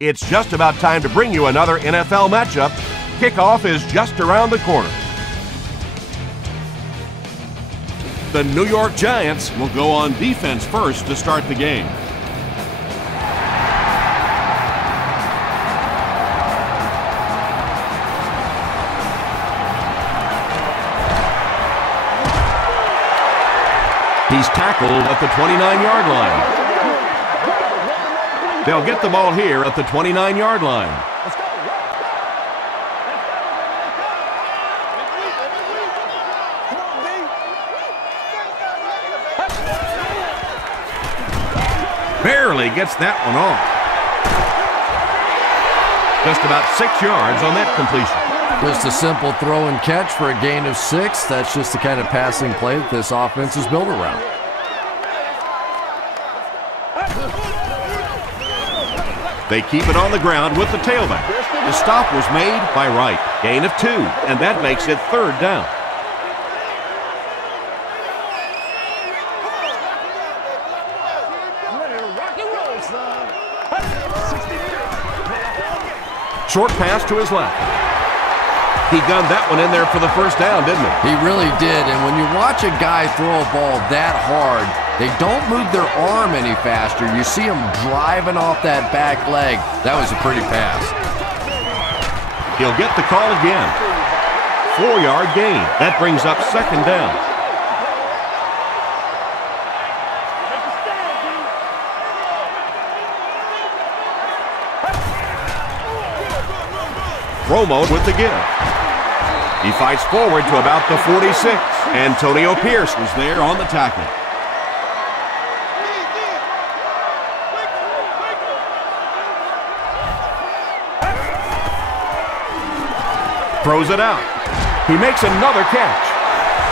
It's just about time to bring you another NFL matchup. Kickoff is just around the corner. The New York Giants will go on defense first to start the game. He's tackled at the 29-yard line. They'll get the ball here at the 29-yard line. Barely gets that one off. Just about 6 yards on that completion. Just a simple throw and catch for a gain of 6. That's just the kind of passing play that this offense is built around. They keep it on the ground with the tailback. The stop was made by Wright. Gain of 2, and that makes it 3rd down. Short pass to his left. He gunned that one in there for the 1st down, didn't he? He really did, and when you watch a guy throw a ball that hard, they don't move their arm any faster. You see them driving off that back leg. That was a pretty pass. He'll get the call again. 4-yard gain. That brings up 2nd down. Romo with the give. He fights forward to about the 46. Antonio Pierce was there on the tackle. Throws it out. He makes another catch.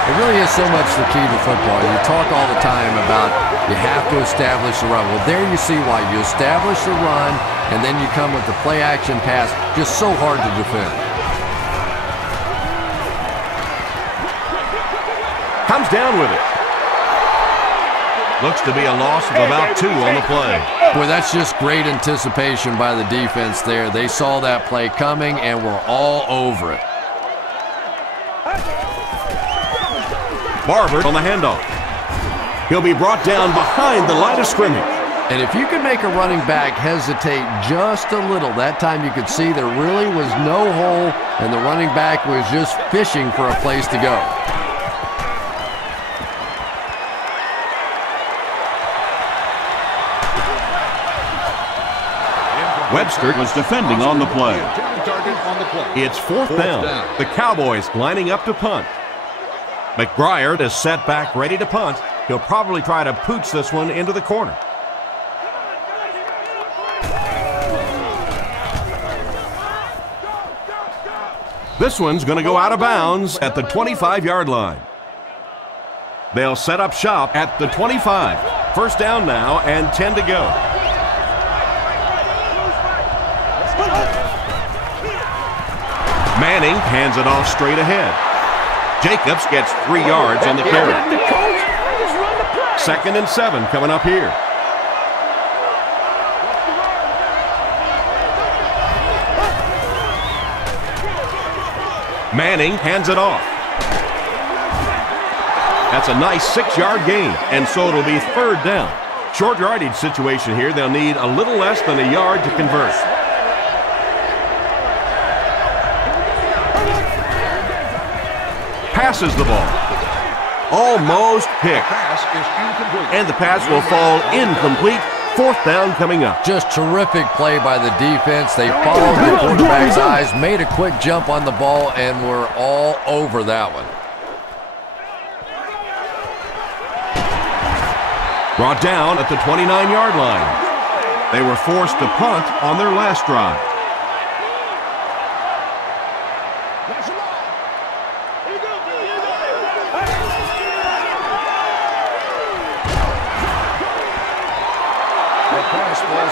It really is so much the key to football. You talk all the time about you have to establish the run. Well, there you see why. You establish the run, and then you come with the play-action pass. Just so hard to defend. Comes down with it. Looks to be a loss of about 2 on the play. Boy, that's just great anticipation by the defense there. They saw that play coming and were all over it. Barber on the handoff. He'll be brought down behind the line of scrimmage. And if you could make a running back hesitate just a little, that time you could see there really was no hole and the running back was just fishing for a place to go. Webster was defending on the play. It's 4th down. The Cowboys lining up to punt. McBriar is set back ready to punt. He'll probably try to pooch this one into the corner. This one's going to go out of bounds at the 25-yard line. They'll set up shop at the 25. 1st down now and 10 to go. Manning hands it off straight ahead. Jacobs gets 3 yards on the carry. 2nd and 7 coming up here. Manning hands it off. That's a nice 6-yard gain, and so it'll be 3rd down. Short yardage situation here. They'll need a little less than a yard to convert. Passes the ball. Almost picked. And the pass will fall incomplete. 4th down coming up. Just terrific play by the defense. They followed the quarterback's eyes, made a quick jump on the ball, and were all over that one. Brought down at the 29-yard line. They were forced to punt on their last drive.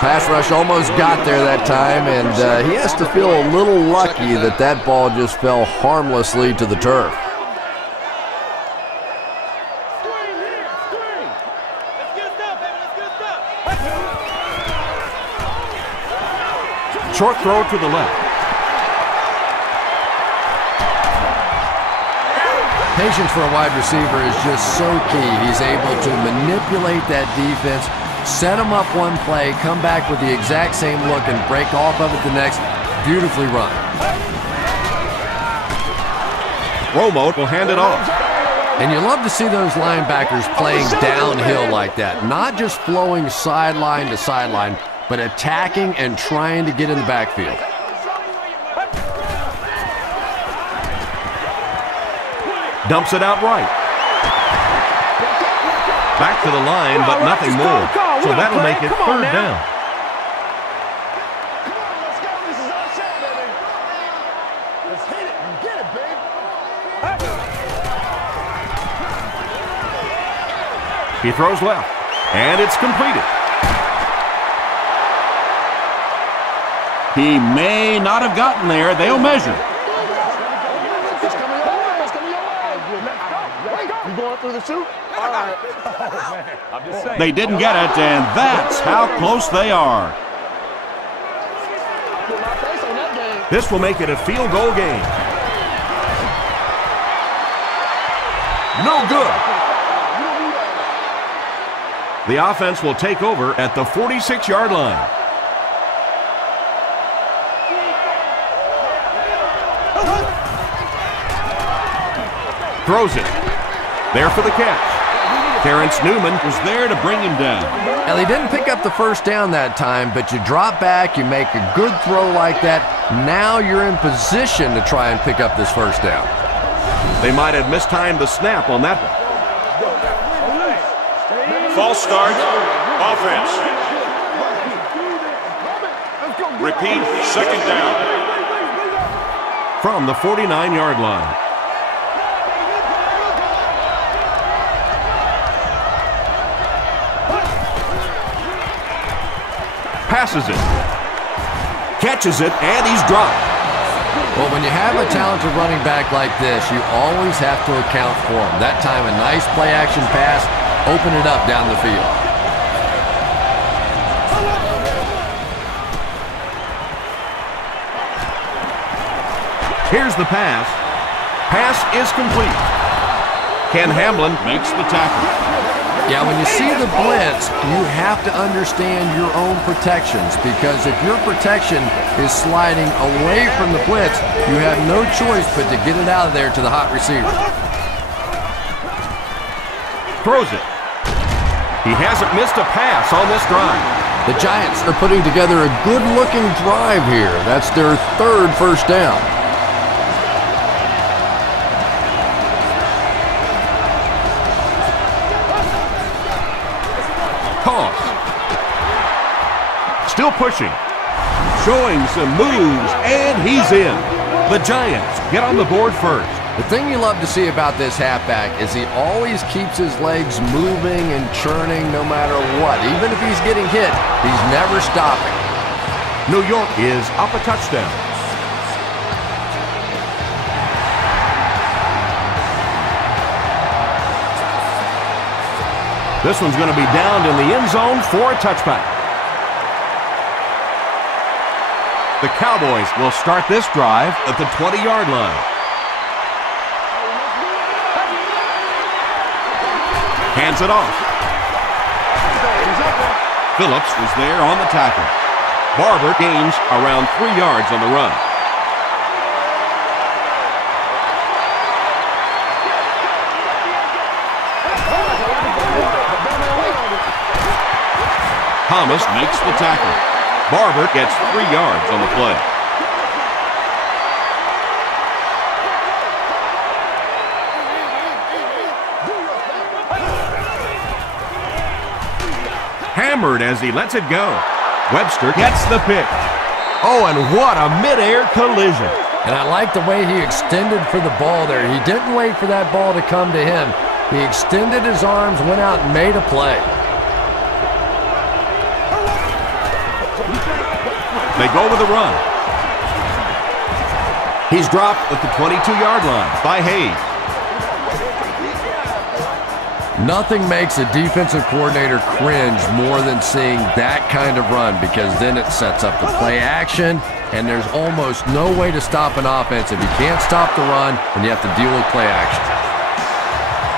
Pass rush almost got there that time, and he has to feel a little lucky that that ball just fell harmlessly to the turf. Short throw to the left. Patience for a wide receiver is just so key. He's able to manipulate that defense, set them up one play, come back with the exact same look, and break off of it the next. Beautifully run. Romo will hand it off. And you love to see those linebackers playing downhill like that. Not just flowing sideline to sideline, but attacking and trying to get in the backfield. Dumps it out right. Back to the line, but nothing more. So that'll make it third down. He throws left, and it's completed. He may not have gotten there. They'll measure. They didn't get it, and that's how close they are. This will make it a field goal game. No good. The offense will take over at the 46-yard line. Throws it. There for the catch. Terrence Newman was there to bring him down. Now, they didn't pick up the first down that time, but you drop back, you make a good throw like that. Now you're in position to try and pick up this first down. They might have mistimed the snap on that one. False start, offense. Repeat, second down. From the 49-yard line. Passes it. Catches it, and he's dropped. Well, when you have a talented running back like this, you always have to account for him. That time, a nice play-action pass. Open it up down the field. Here's the pass. Pass is complete. Ken Hamlin makes the tackle. Yeah, when you see the blitz, you have to understand your own protections, because if your protection is sliding away from the blitz, you have no choice but to get it out of there to the hot receiver. Throws it. He hasn't missed a pass on this drive. The Giants are putting together a good-looking drive here. That's their third first down. Toss. Still pushing. Showing some moves, and he's in. The Giants get on the board first. The thing you love to see about this halfback is he always keeps his legs moving and churning no matter what. Even if he's getting hit, he's never stopping. New York is up a touchdown. This one's going to be downed in the end zone for a touchback. The Cowboys will start this drive at the 20-yard line. Hands it off. Phillips was there on the tackle. Barber gains around 3 yards on the run. Thomas makes the tackle. Barber gets 3 yards on the play. Hammered as he lets it go. Webster gets the pick. Oh, and what a mid-air collision. And I like the way he extended for the ball there. He didn't wait for that ball to come to him. He extended his arms, went out and made a play. They go with a run. He's dropped at the 22-yard line by Hayes. Nothing makes a defensive coordinator cringe more than seeing that kind of run, because then it sets up the play action, and there's almost no way to stop an offense if you can't stop the run and you have to deal with play action.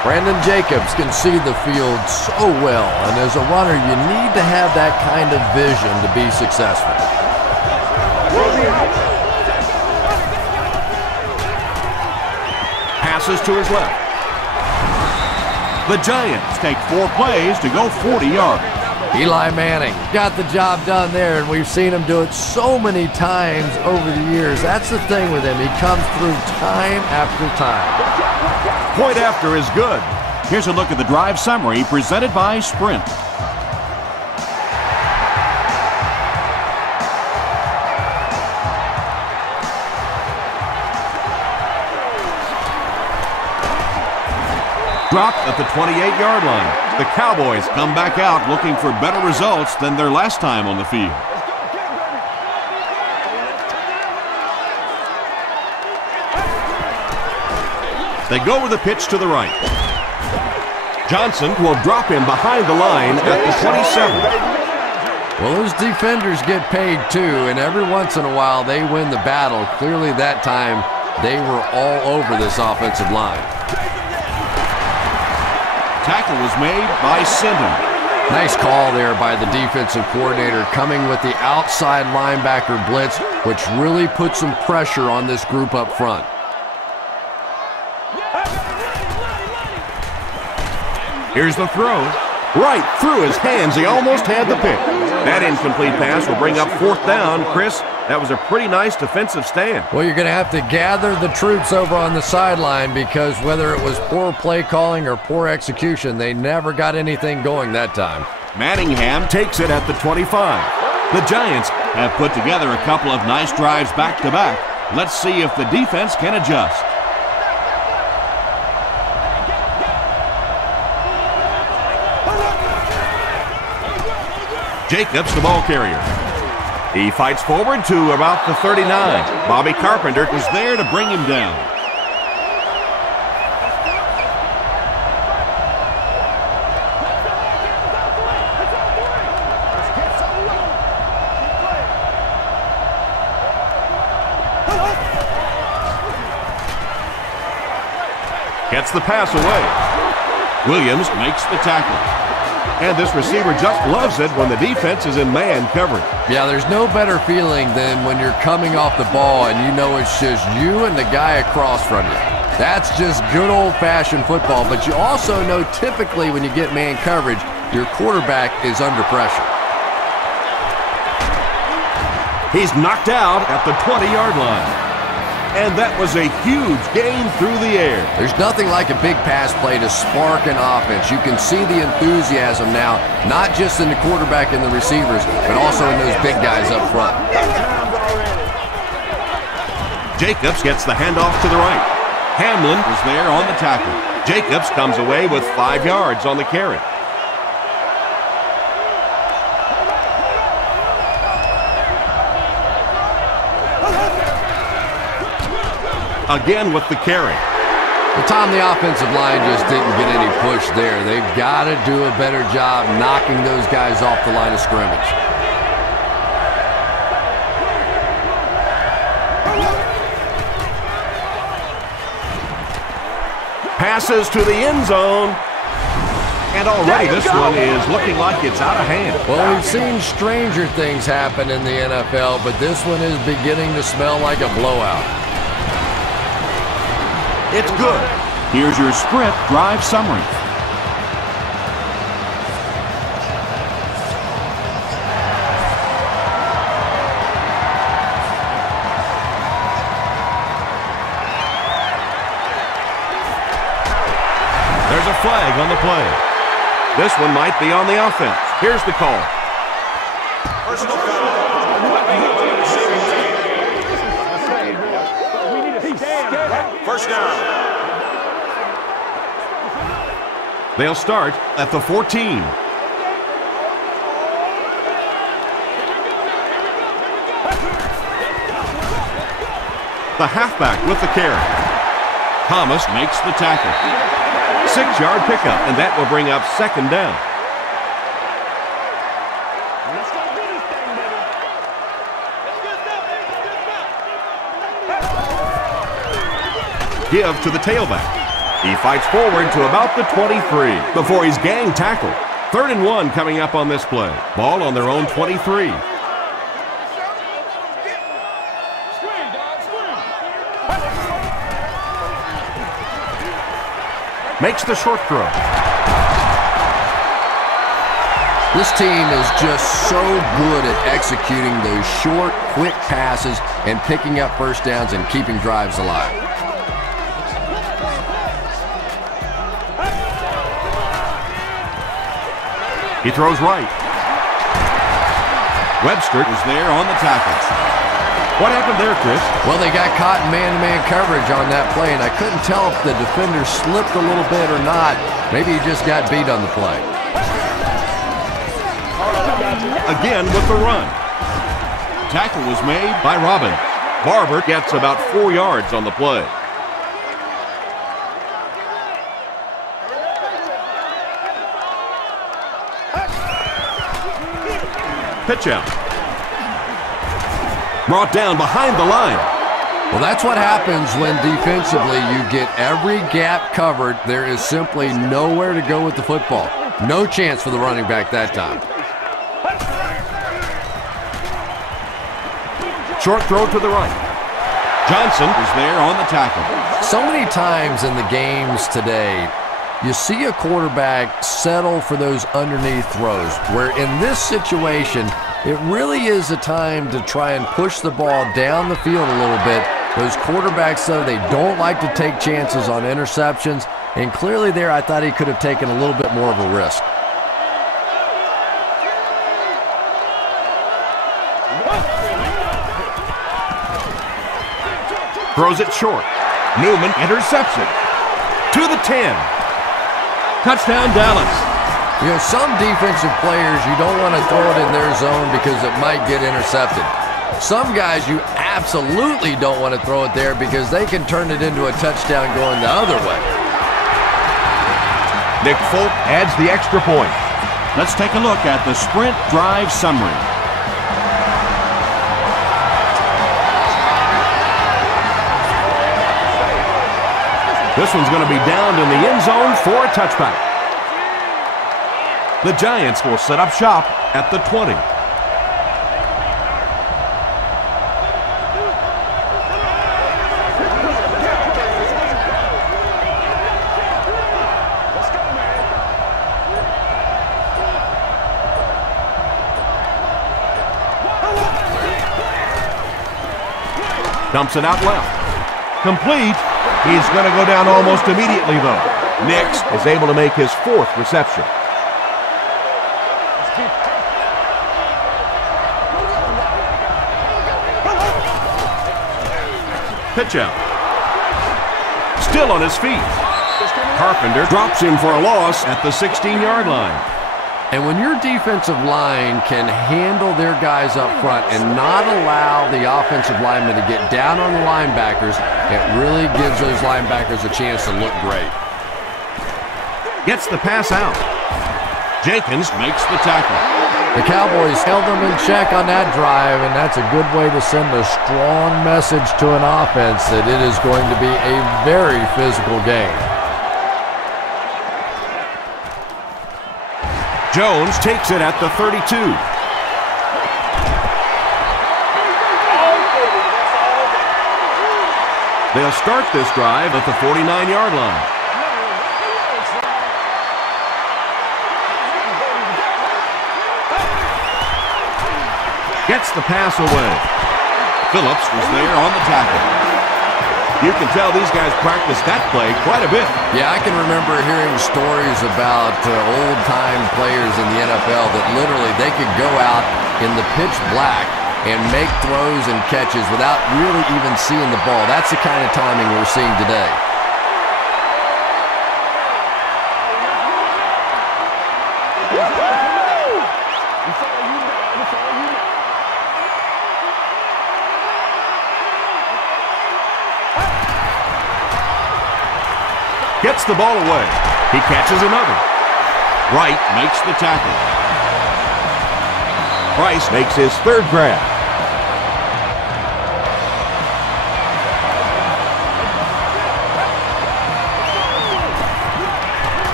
Brandon Jacobs can see the field so well, and as a runner, you need to have that kind of vision to be successful. Passes to his left. The Giants take 4 plays to go 40 yards. Eli Manning got the job done there, and we've seen him do it so many times over the years. That's the thing with him. He comes through time after time. Point after is good. Here's a look at the drive summary presented by Sprint. Dropped at the 28-yard line. The Cowboys come back out looking for better results than their last time on the field. They go with a pitch to the right. Johnson will drop him behind the line at the 27. Well, those defenders get paid too, and every once in a while they win the battle. Clearly that time they were all over this offensive line. Tackle was made by Sinton. Nice call there by the defensive coordinator, coming with the outside linebacker blitz, which really put some pressure on this group up front. Here's the throw. Right through his hands. He almost had the pick. That incomplete pass will bring up 4th down. Chris, that was a pretty nice defensive stand. Well, you're going to have to gather the troops over on the sideline, because whether it was poor play calling or poor execution, they never got anything going that time. Manningham takes it at the 25. The Giants have put together a couple of nice drives back-to-back. Let's see if the defense can adjust. Jacobs, the ball carrier. He fights forward to about the 39. Bobby Carpenter is there to bring him down. Gets the pass away. Williams makes the tackle. And this receiver just loves it when the defense is in man coverage. Yeah, there's no better feeling than when you're coming off the ball and you know it's just you and the guy across from you. That's just good old-fashioned football, but you also know typically when you get man coverage, your quarterback is under pressure. He's knocked out at the 20-yard line. And that was a huge gain through the air. There's nothing like a big pass play to spark an offense. You can see the enthusiasm now, not just in the quarterback and the receivers, but also in those big guys up front. Jacobs gets the handoff to the right. Hamlin was there on the tackle. Jacobs comes away with 5 yards on the carry. Again with the carry. Well, Tom, the offensive line just didn't get any push there. They've got to do a better job knocking those guys off the line of scrimmage. Passes to the end zone. And already this one is looking like it's out of hand. Well, we've seen stranger things happen in the NFL, but this one is beginning to smell like a blowout. It's good. Here's your Sprint drive summary. There's a flag on the play. This one might be on the offense. Here's the call. Personal foul. First down. They'll start at the 14. The halfback with the carry. Thomas makes the tackle. 6-yard pickup, and that will bring up 2nd down. Give to the tailback. He fights forward to about the 23 before he's gang tackled. 3rd and 1 coming up on this play. Ball on their own 23. Makes the short throw. This team is just so good at executing those short, quick passes and picking up first downs and keeping drives alive. He throws right. Webster is there on the tackle. What happened there, Chris? Well, they got caught in man-to-man coverage on that play, and I couldn't tell if the defender slipped a little bit or not. Maybe he just got beat on the play. Again with the run. Tackle was made by Robin. Barber gets about 4 yards on the play. Pitch out. Brought down behind the line. Well, that's what happens when defensively you get every gap covered. There is simply nowhere to go with the football. No chance for the running back that time. Short throw to the right. Johnson is there on the tackle. So many times in the games today, you see a quarterback settle for those underneath throws, where in this situation, it really is a time to try and push the ball down the field a little bit. Those quarterbacks, though, they don't like to take chances on interceptions, and clearly there I thought he could have taken a little bit more of a risk. Throws it short. Newman intercepts it. To the 10. Touchdown, Dallas. You know, some defensive players, you don't want to throw it in their zone because it might get intercepted. Some guys, you absolutely don't want to throw it there because they can turn it into a touchdown going the other way. Nick Folk adds the extra point. Let's take a look at the sprint drive summary. This one's going to be down in the end zone for a touchback. The Giants will set up shop at the 20. Dumps it out left. Complete. He's going to go down almost immediately, though. Nix is able to make his 4th reception. Pitch out. Still on his feet. Carpenter drops him for a loss at the 16-yard line. And when your defensive line can handle their guys up front and not allow the offensive linemen to get down on the linebackers, it really gives those linebackers a chance to look great. Gets the pass out. Jenkins makes the tackle. The Cowboys held them in check on that drive, and that's a good way to send a strong message to an offense that it is going to be a very physical game. Jones takes it at the 32. They'll start this drive at the 49-yard line. Gets the pass away. Phillips was there on the tackle. You can tell these guys practice that play quite a bit. Yeah, I can remember hearing stories about old-time players in the NFL that literally they could go out in the pitch black and make throws and catches without really even seeing the ball. That's the kind of timing we're seeing today. Gets the ball away. He catches another. Wright makes the tackle. Price makes his third grab.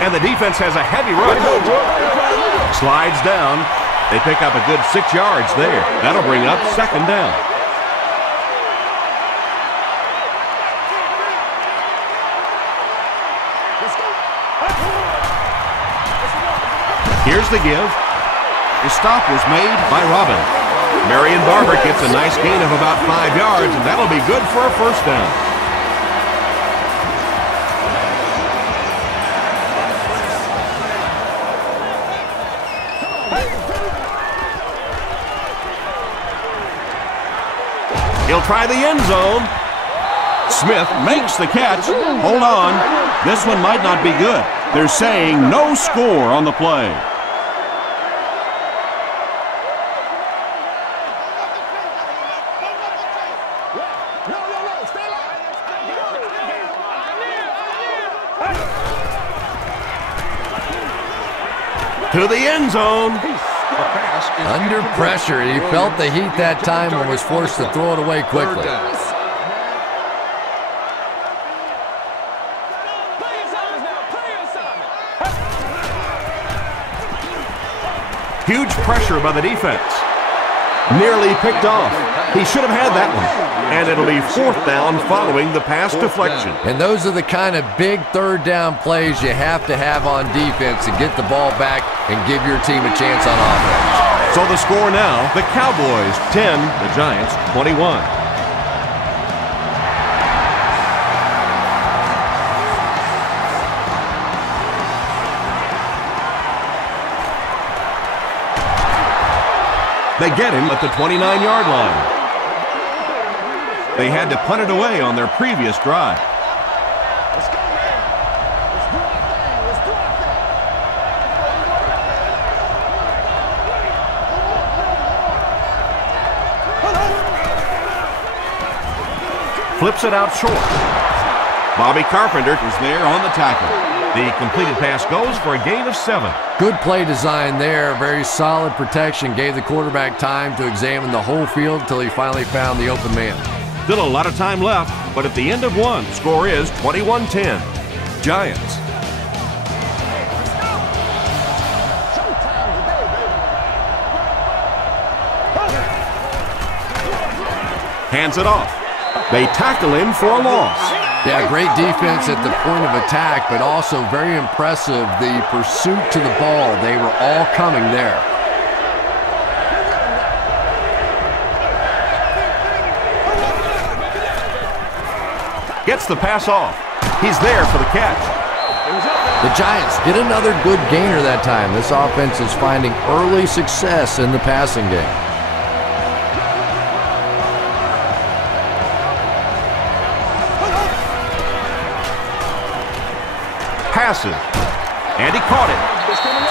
And the defense has a heavy rush. Slides down. They pick up a good 6 yards there. That'll bring up second down. Here's the give. The stop was made by Robin. Marion Barber gets a nice gain of about 5 yards, and that'll be good for a first down. He'll try the end zone. Smith makes the catch. Hold on. This one might not be good. They're saying no score on the play. To the end zone. Under pressure, he felt the heat that time and was forced to throw it away quickly. Huge pressure by the defense. Nearly picked off. He should have had that one. And it'll be fourth down following the pass deflection. And those are the kind of big third down plays you have to have on defense to get the ball back and give your team a chance on offense. So the score now, the Cowboys 10, the Giants 21. They get him at the 29-yard line. They had to punt it away on their previous drive. Flips it out short. Bobby Carpenter is there on the tackle. The completed pass goes for a gain of 7. Good play design there. Very solid protection. Gave the quarterback time to examine the whole field until he finally found the open man. Still a lot of time left, but at the end of one, score is 21-10. Giants. Hands it off. They tackle him for a loss. Yeah, great defense at the point of attack, but also very impressive, the pursuit to the ball. They were all coming there. Gets the pass off. He's there for the catch. The Giants get another good gainer that time. This offense is finding early success in the passing game. Passes, and he caught it.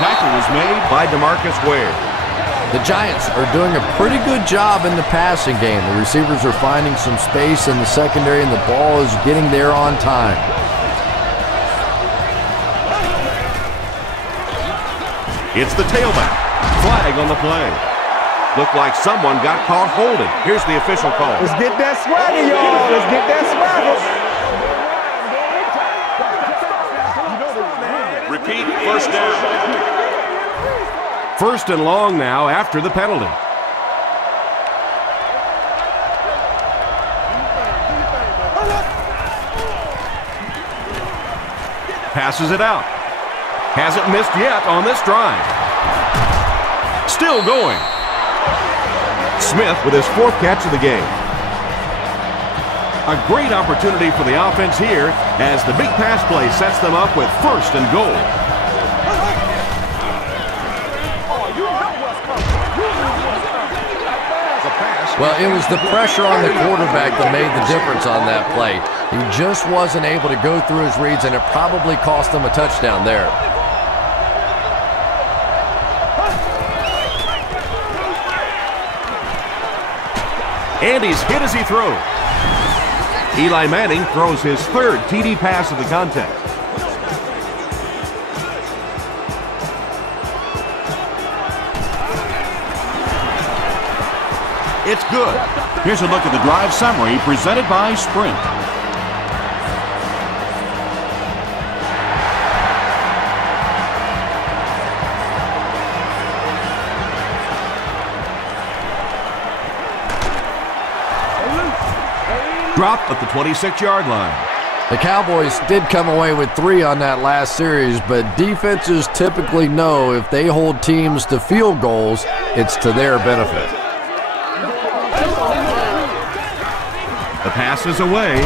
Tackle was made by DeMarcus Ware. The Giants are doing a pretty good job in the passing game. The receivers are finding some space in the secondary, and the ball is getting there on time. It's the tailback. Flag on the play. Looked like someone got caught holding. Here's the official call. Let's get that swagger, y'all. Let's get that swagger. Repeat, first down. First and long now after the penalty. Passes it out. Hasn't missed yet on this drive. Still going. Smith with his 4th catch of the game. A great opportunity for the offense here as the big pass play sets them up with first and goal. Well, it was the pressure on the quarterback that made the difference on that play. He just wasn't able to go through his reads, and it probably cost them a touchdown there. And he's hit as he throws. Eli Manning throws his 3rd TD pass of the contest. It's good. Here's a look at the drive summary presented by Sprint. Dropped at the 26-yard line. The Cowboys did come away with 3 on that last series, but defenses typically know if they hold teams to field goals, it's to their benefit. The pass is away.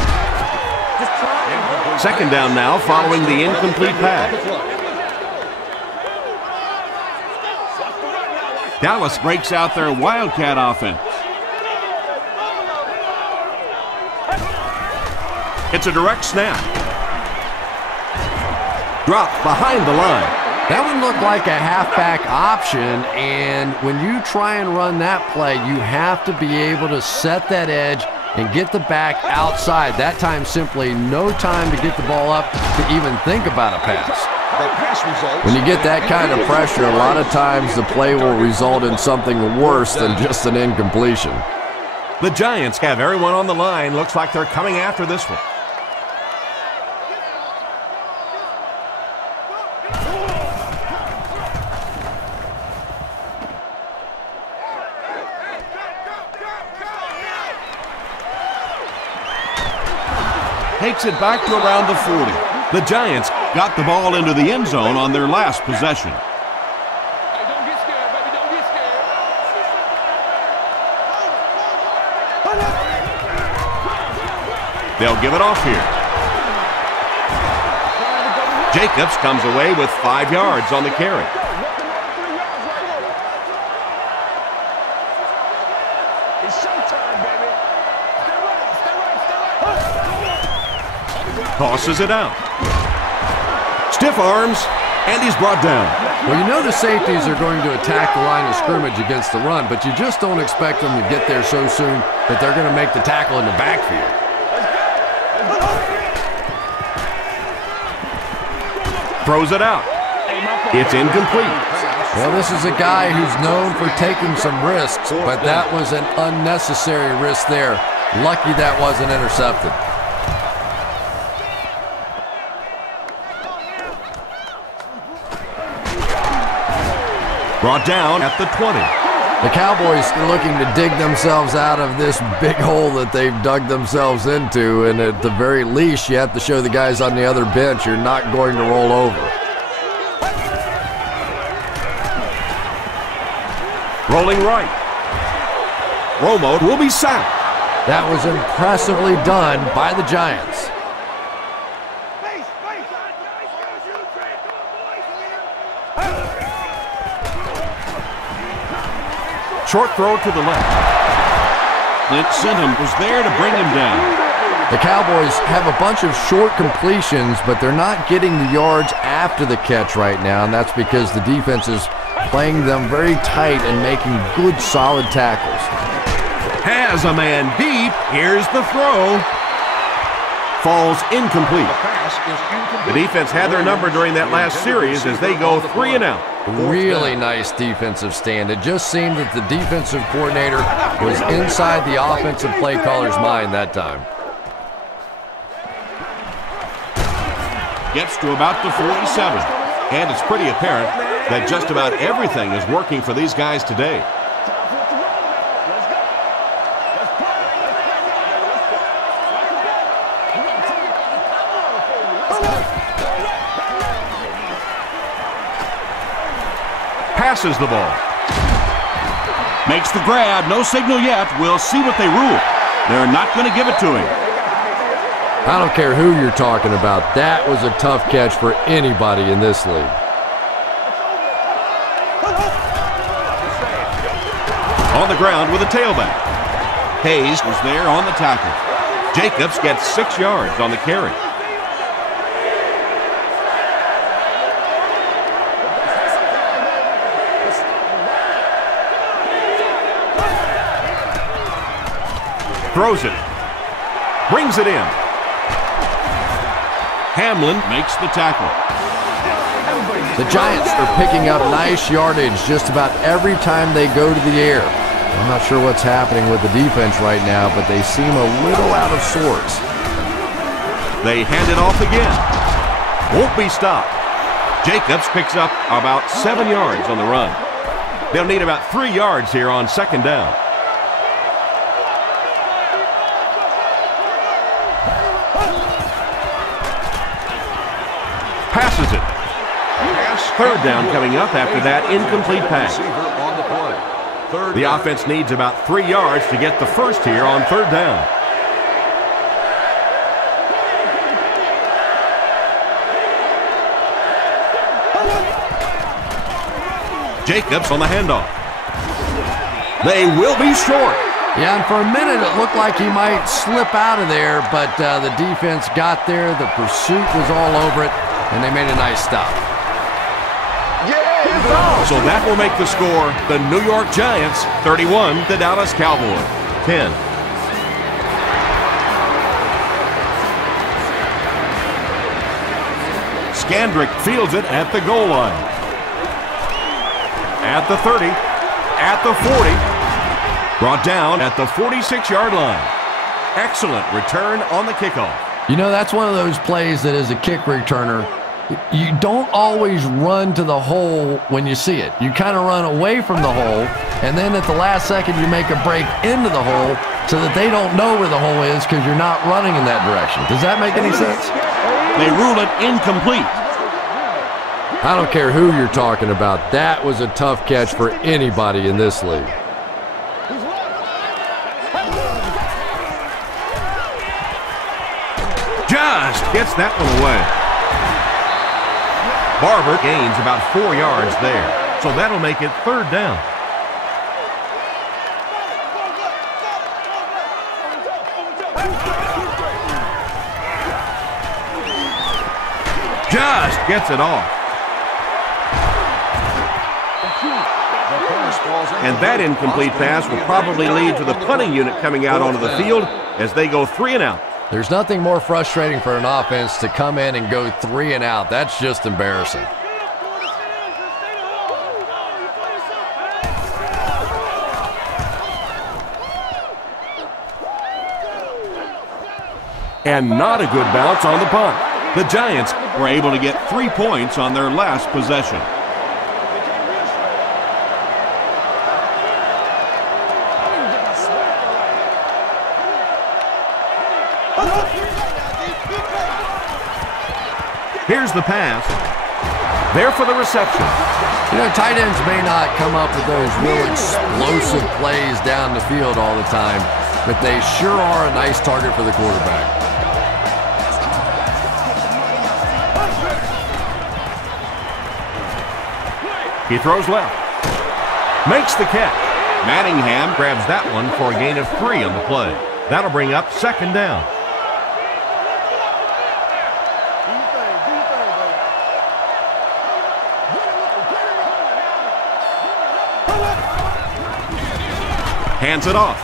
Second down now following the incomplete pass. Dallas breaks out their Wildcat offense. It's a direct snap. Dropped behind the line. That one looked like a halfback option, and when you try and run that play, you have to be able to set that edge and get the back outside. That time simply no time to get the ball up to even think about a pass. When you get that kind of pressure, a lot of times the play will result in something worse than just an incompletion. The Giants have everyone on the line. Looks like they're coming after this one. Takes it back to around the 40. The Giants got the ball into the end zone on their last possession. Hey, don't get scared, baby. Don't get scared. They'll give it off here. Jacobs comes away with 5 yards on the carry. It's showtime, baby. Tosses it out. Stiff arms, and he's brought down. Well, you know the safeties are going to attack the line of scrimmage against the run, but you just don't expect them to get there so soon that they're going to make the tackle in the backfield. Throws it out. It's incomplete. Well, this is a guy who's known for taking some risks, but that was an unnecessary risk there. Lucky that wasn't intercepted. Brought down at the 20. The Cowboys are looking to dig themselves out of this big hole that they've dug themselves into, and at the very least, you have to show the guys on the other bench you're not going to roll over. Rolling right. Romo will be sacked. That was impressively done by the Giants. Short throw to the left. Clint Sinham was there to bring him down. The Cowboys have a bunch of short completions, but they're not getting the yards after the catch right now, and that's because the defense is playing them very tight and making good, solid tackles. Has a man deep. Here's the throw. Falls incomplete. The defense had their number during that last series as they go 3 and out. Really nice defensive stand. It just seemed that the defensive coordinator was inside the offensive play caller's mind that time. Gets to about the 47. And it's pretty apparent that just about everything is working for these guys today. Passes the ball. Makes the grab. No signal yet. We'll see what they rule. They're not going to give it to him. I don't care who you're talking about. That was a tough catch for anybody in this league. On the ground with a tailback. Hayes was there on the tackle. Jacobs gets 6 yards on the carry. Throws it. Brings it in. Hamlin makes the tackle. The Giants are picking up nice yardage just about every time they go to the air. I'm not sure what's happening with the defense right now, but they seem a little out of sorts. They hand it off again. Won't be stopped. Jacobs picks up about 7 yards on the run. They'll need about 3 yards here on second down. Passes it. Third down coming up after that incomplete pass. The offense needs about 3 yards to get the first here on third down. Jacobs on the handoff. They will be short. Yeah, and for a minute it looked like he might slip out of there, but the defense got there. The pursuit was all over it, and they made a nice stop. So that will make the score the New York Giants 31, the Dallas Cowboys 10. Scandrick fields it at the goal line. At the 30, at the 40, brought down at the 46-yard line. Excellent return on the kickoff. You know, that's one of those plays that as a kick returner, you don't always run to the hole when you see it. You kind of run away from the hole, and then at the last second you make a break into the hole so that they don't know where the hole is because you're not running in that direction. Does that make any sense? They rule it incomplete. I don't care who you're talking about. That was a tough catch for anybody in this league. Just gets that one away. Barber gains about 4 yards there, so that'll make it third down. Just gets it off. And that incomplete pass will probably lead to the punting unit coming out onto the field as they go 3 and out. There's nothing more frustrating for an offense to come in and go 3 and out. That's just embarrassing. And not a good bounce on the punt. The Giants were able to get 3 points on their last possession. Here's the pass. There for the reception. You know, tight ends may not come up with those real explosive plays down the field all the time, but they sure are a nice target for the quarterback. He throws left. Makes the catch. Manningham grabs that one for a gain of 3 on the play. That'll bring up second down. Hands it off.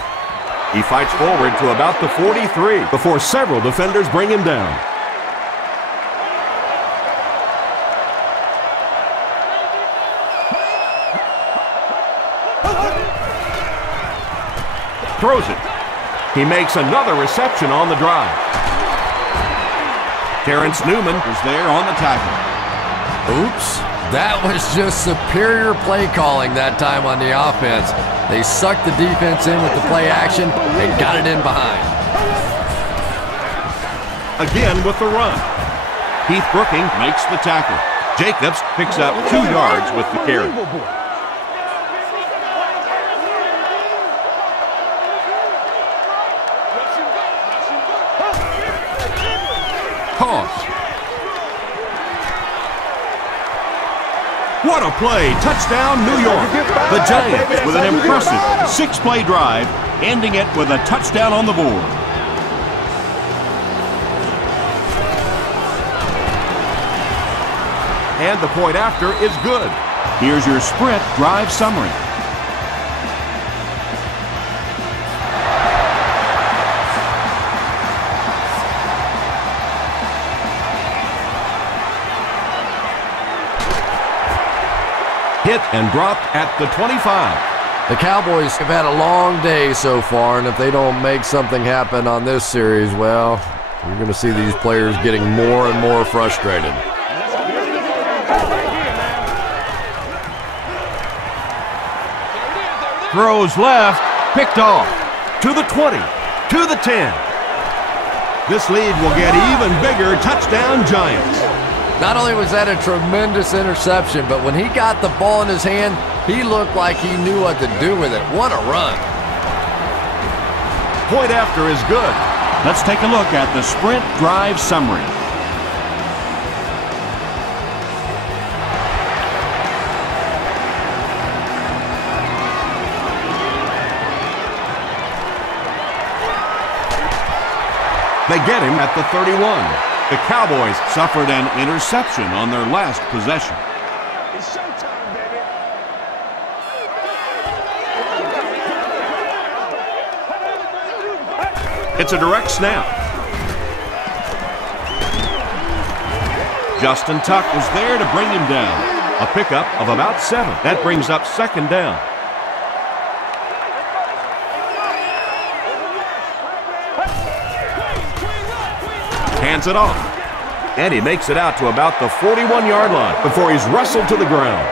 He fights forward to about the 43 before several defenders bring him down. Throws it. He makes another reception on the drive. Terrence Newman is there on the tackle. Oops. That was just superior play calling that time on the offense. They sucked the defense in with the play action and got it in behind. Again with the run. Heath Brooking makes the tackle. Jacobs picks up 2 yards with the carry. Toss. What a play. Touchdown, New York. The Giants with an impressive 6-play drive, ending it with a touchdown on the board. And the point after is good. Here's your sprint drive summary. Hit and dropped at the 25. The Cowboys have had a long day so far, and if they don't make something happen on this series, well, you're going to see these players getting more and more frustrated. Throws left, picked off. To the 20, to the 10. This lead will get even bigger. Touchdown, Giants. Not only was that a tremendous interception, but when he got the ball in his hand, he looked like he knew what to do with it. What a run. Point after is good. Let's take a look at the sprint drive summary. They get him at the 31. The Cowboys suffered an interception on their last possession. It's showtime, baby. It's a direct snap. Justin Tuck was there to bring him down. A pickup of about 7. That brings up second down. Hands it off. And he makes it out to about the 41-yard line before he's wrestled to the ground.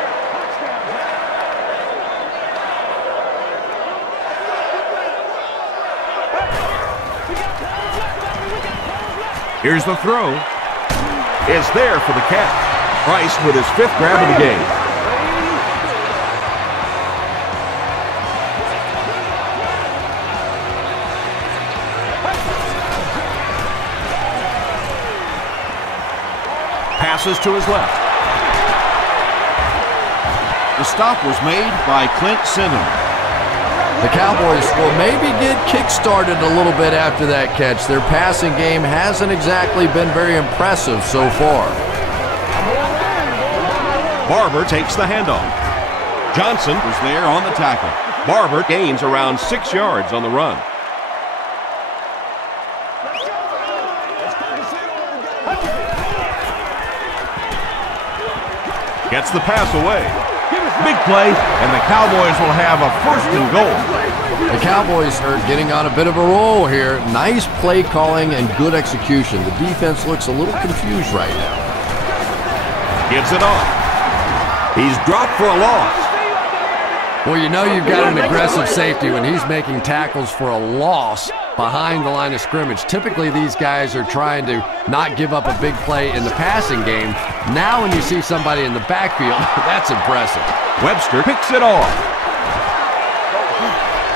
Here's the throw. It's there for the catch. Price with his 5th grab of the game. Passes to his left. The stop was made by Clint Simmons. The Cowboys will maybe get kick-started a little bit after that catch. Their passing game hasn't exactly been very impressive so far. Barber takes the handoff. Johnson was there on the tackle. Barber gains around 6 yards on the run. Gets the pass away. Big play, and the Cowboys will have a 1st and goal. The Cowboys are getting on a bit of a roll here. Nice play calling and good execution. The defense looks a little confused right now. Gives it off. He's dropped for a loss. Well, you know you've got an aggressive safety when he's making tackles for a loss behind the line of scrimmage. Typically, these guys are trying to not give up a big play in the passing game. Now when you see somebody in the backfield, that's impressive. Webster picks it off.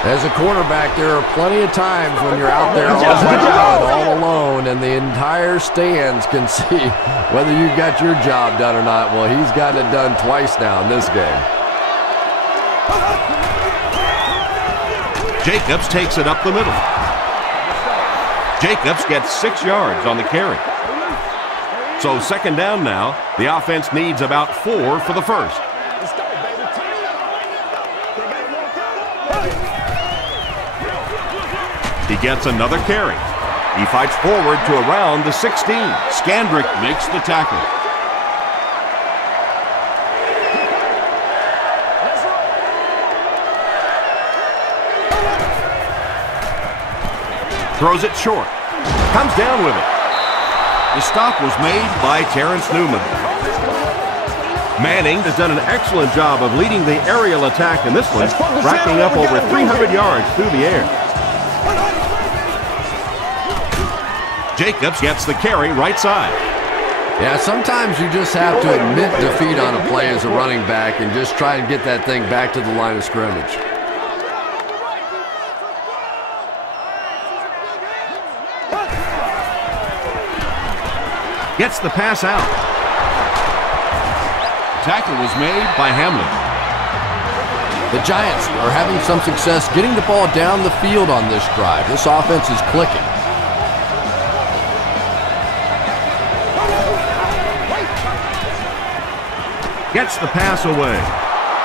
As a quarterback, there are plenty of times when you're out there all alone and the entire stands can see whether you've got your job done or not. Well, he's got it done twice now in this game. Jacobs takes it up the middle. Jacobs gets 6 yards on the carry. So second down now. The offense needs about 4 for the first. He gets another carry. He fights forward to around the 16. Scandrick makes the tackle. Throws it short. Comes down with it. The stop was made by Terrence Newman. Manning has done an excellent job of leading the aerial attack in this one, racking up over 300 yards through the air. Jacobs gets the carry right side. Yeah, sometimes you just have to admit defeat on a play as a running back and just try and get that thing back to the line of scrimmage. Gets the pass out. Tackle was made by Hamlin. The Giants are having some success getting the ball down the field on this drive. This offense is clicking. Gets the pass away.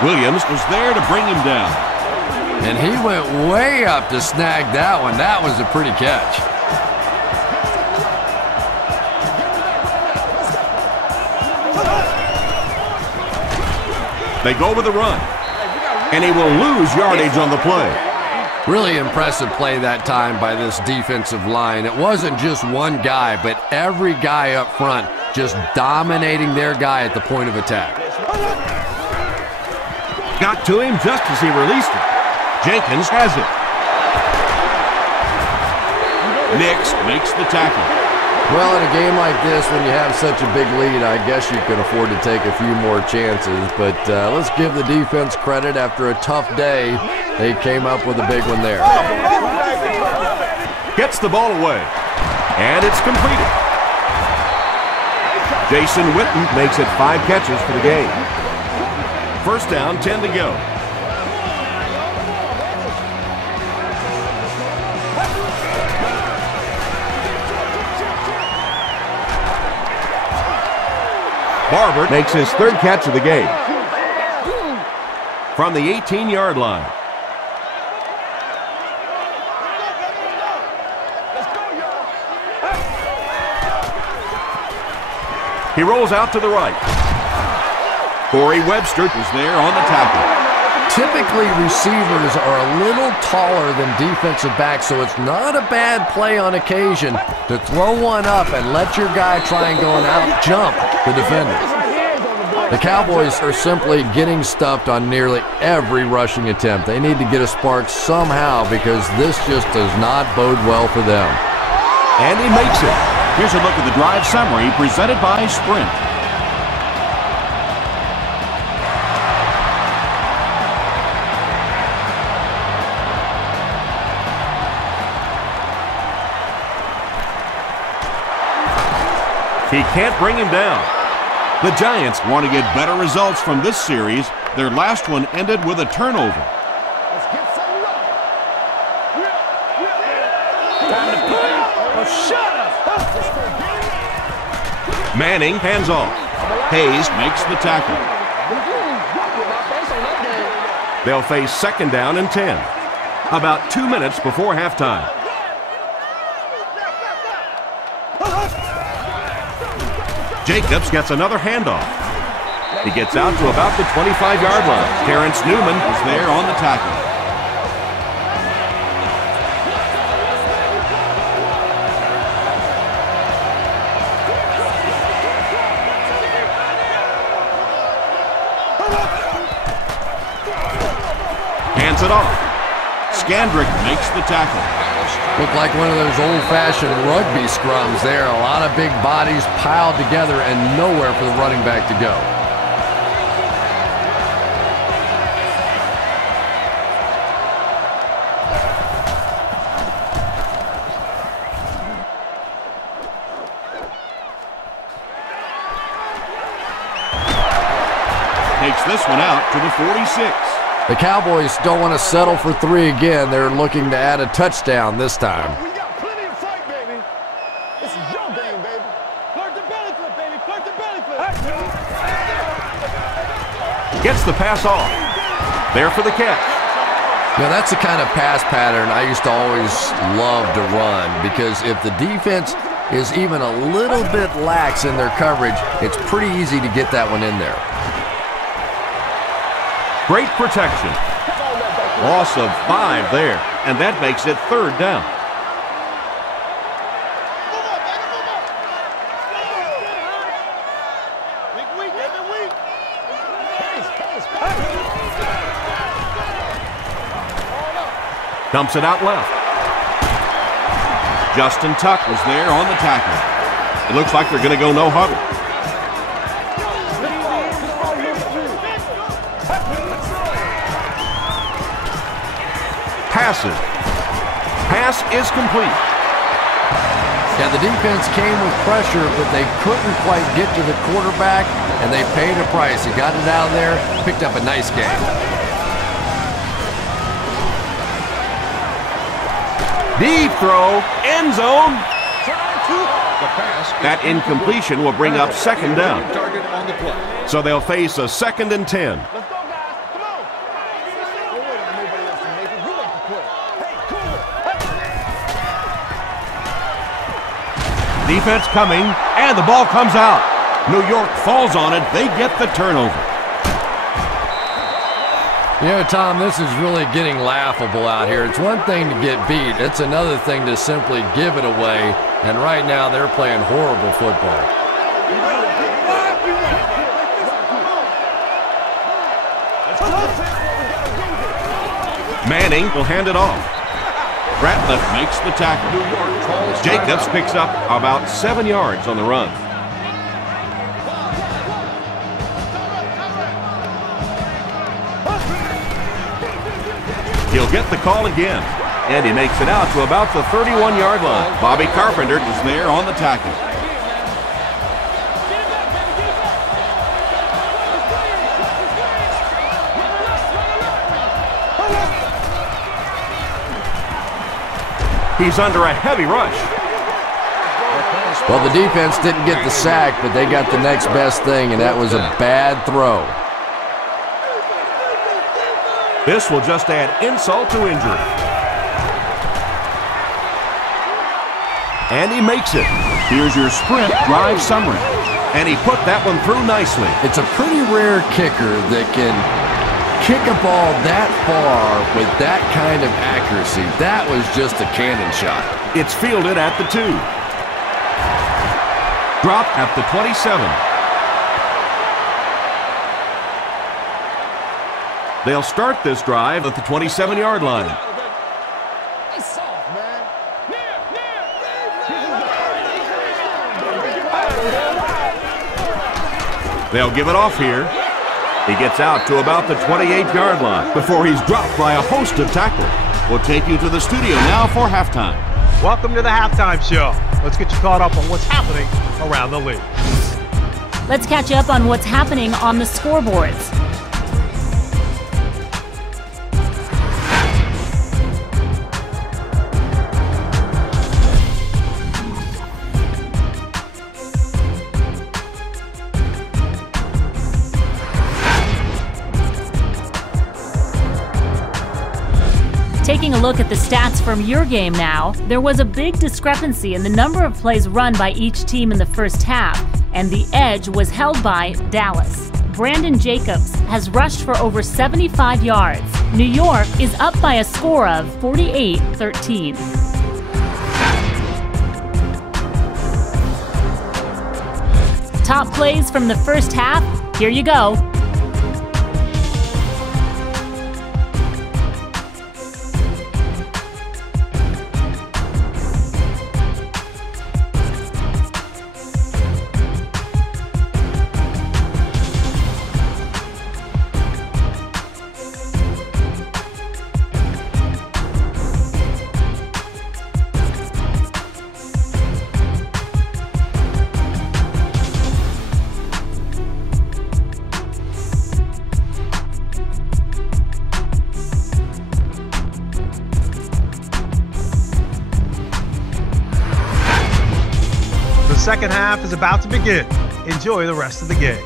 Williams was there to bring him down. And he went way up to snag that one. That was a pretty catch. They go with the run. And he will lose yardage on the play. Really impressive play that time by this defensive line. It wasn't just one guy, but every guy up front just dominating their guy at the point of attack. Got to him just as he released it. Jenkins has it. Nix makes the tackle. Well, in a game like this, when you have such a big lead, I guess you can afford to take a few more chances. But let's give the defense credit. After a tough day, they came up with a big one there. Gets the ball away. And it's completed. Jason Witten makes it 5 catches for the game. First down, 10 to go. Barber makes his 3rd catch of the game. From the 18-yard line. He rolls out to the right. Corey Webster is there on the tackle. Typically, receivers are a little taller than defensive backs, so it's not a bad play on occasion to throw one up and let your guy try and go and out-jump the defender. The Cowboys are simply getting stuffed on nearly every rushing attempt. They need to get a spark somehow because this just does not bode well for them. And he makes it. Here's a look at the drive summary presented by Sprint. He can't bring him down. The Giants want to get better results from this series. Their last one ended with a turnover. Let's get some love. Time to put it or shut up. Manning hands off. Hayes makes the tackle. They'll face 2nd down and 10. About 2 minutes before halftime. Jacobs gets another handoff. He gets out to about the 25-yard line. Terrence Newman is there on the tackle. Hands it off. Skandrick makes the tackle. Looked like one of those old-fashioned rugby scrums there. A lot of big bodies piled together and nowhere for the running back to go. Takes this one out to the 46. The Cowboys don't want to settle for 3 again. They're looking to add a touchdown this time. We got plenty of fight, baby. This is your game, baby. Flirt the belly flip, baby. Flirt the belly flip. Gets the pass off. There for the catch. Now, that's the kind of pass pattern I used to always love to run because if the defense is even a little bit lax in their coverage, it's pretty easy to get that one in there. Great protection. Loss of 5 there, and that makes it 3rd down. Dumps it out left. Justin Tuck was there on the tackle. It looks like they're going to go no huddle. Passes. Pass is complete. Yeah, the defense came with pressure, but they couldn't quite get to the quarterback, and they paid a price. He got it out of there, picked up a nice game. Deep throw, end zone. That incompletion will bring up 2nd down. So they'll face a 2nd and 10. Defense coming, and the ball comes out. New York falls on it. They get the turnover. You know, Tom, this is really getting laughable out here. It's one thing to get beat. It's another thing to simply give it away. And right now, they're playing horrible football. Manning will hand it off. Ratliff makes the tackle. Jacobs picks up about 7 yards on the run. He'll get the call again, and he makes it out to about the 31-yard line. Bobby Carpenter is there on the tackle. He's under a heavy rush. Well, the defense didn't get the sack, but they got the next best thing, and that was a bad throw. This will just add insult to injury. And he makes it. Here's your sprint drive summary. And he put that one through nicely. It's a pretty rare kicker that can kick a ball that far with that kind of accuracy. That was just a cannon shot. It's fielded at the 2. Dropped at the 27. They'll start this drive at the 27-yard line. They'll give it off here. He gets out to about the 28-yard line before he's dropped by a host of tacklers. We'll take you to the studio now for halftime. Welcome to the halftime show. Let's get you caught up on what's happening around the league. Let's catch up on what's happening on the scoreboards. Taking a look at the stats from your game now, there was a big discrepancy in the number of plays run by each team in the first half, and the edge was held by Dallas. Brandon Jacobs has rushed for over 75 yards. New York is up by a score of 48-13. Top plays from the first half, here you go. The second half is about to begin. Enjoy the rest of the game.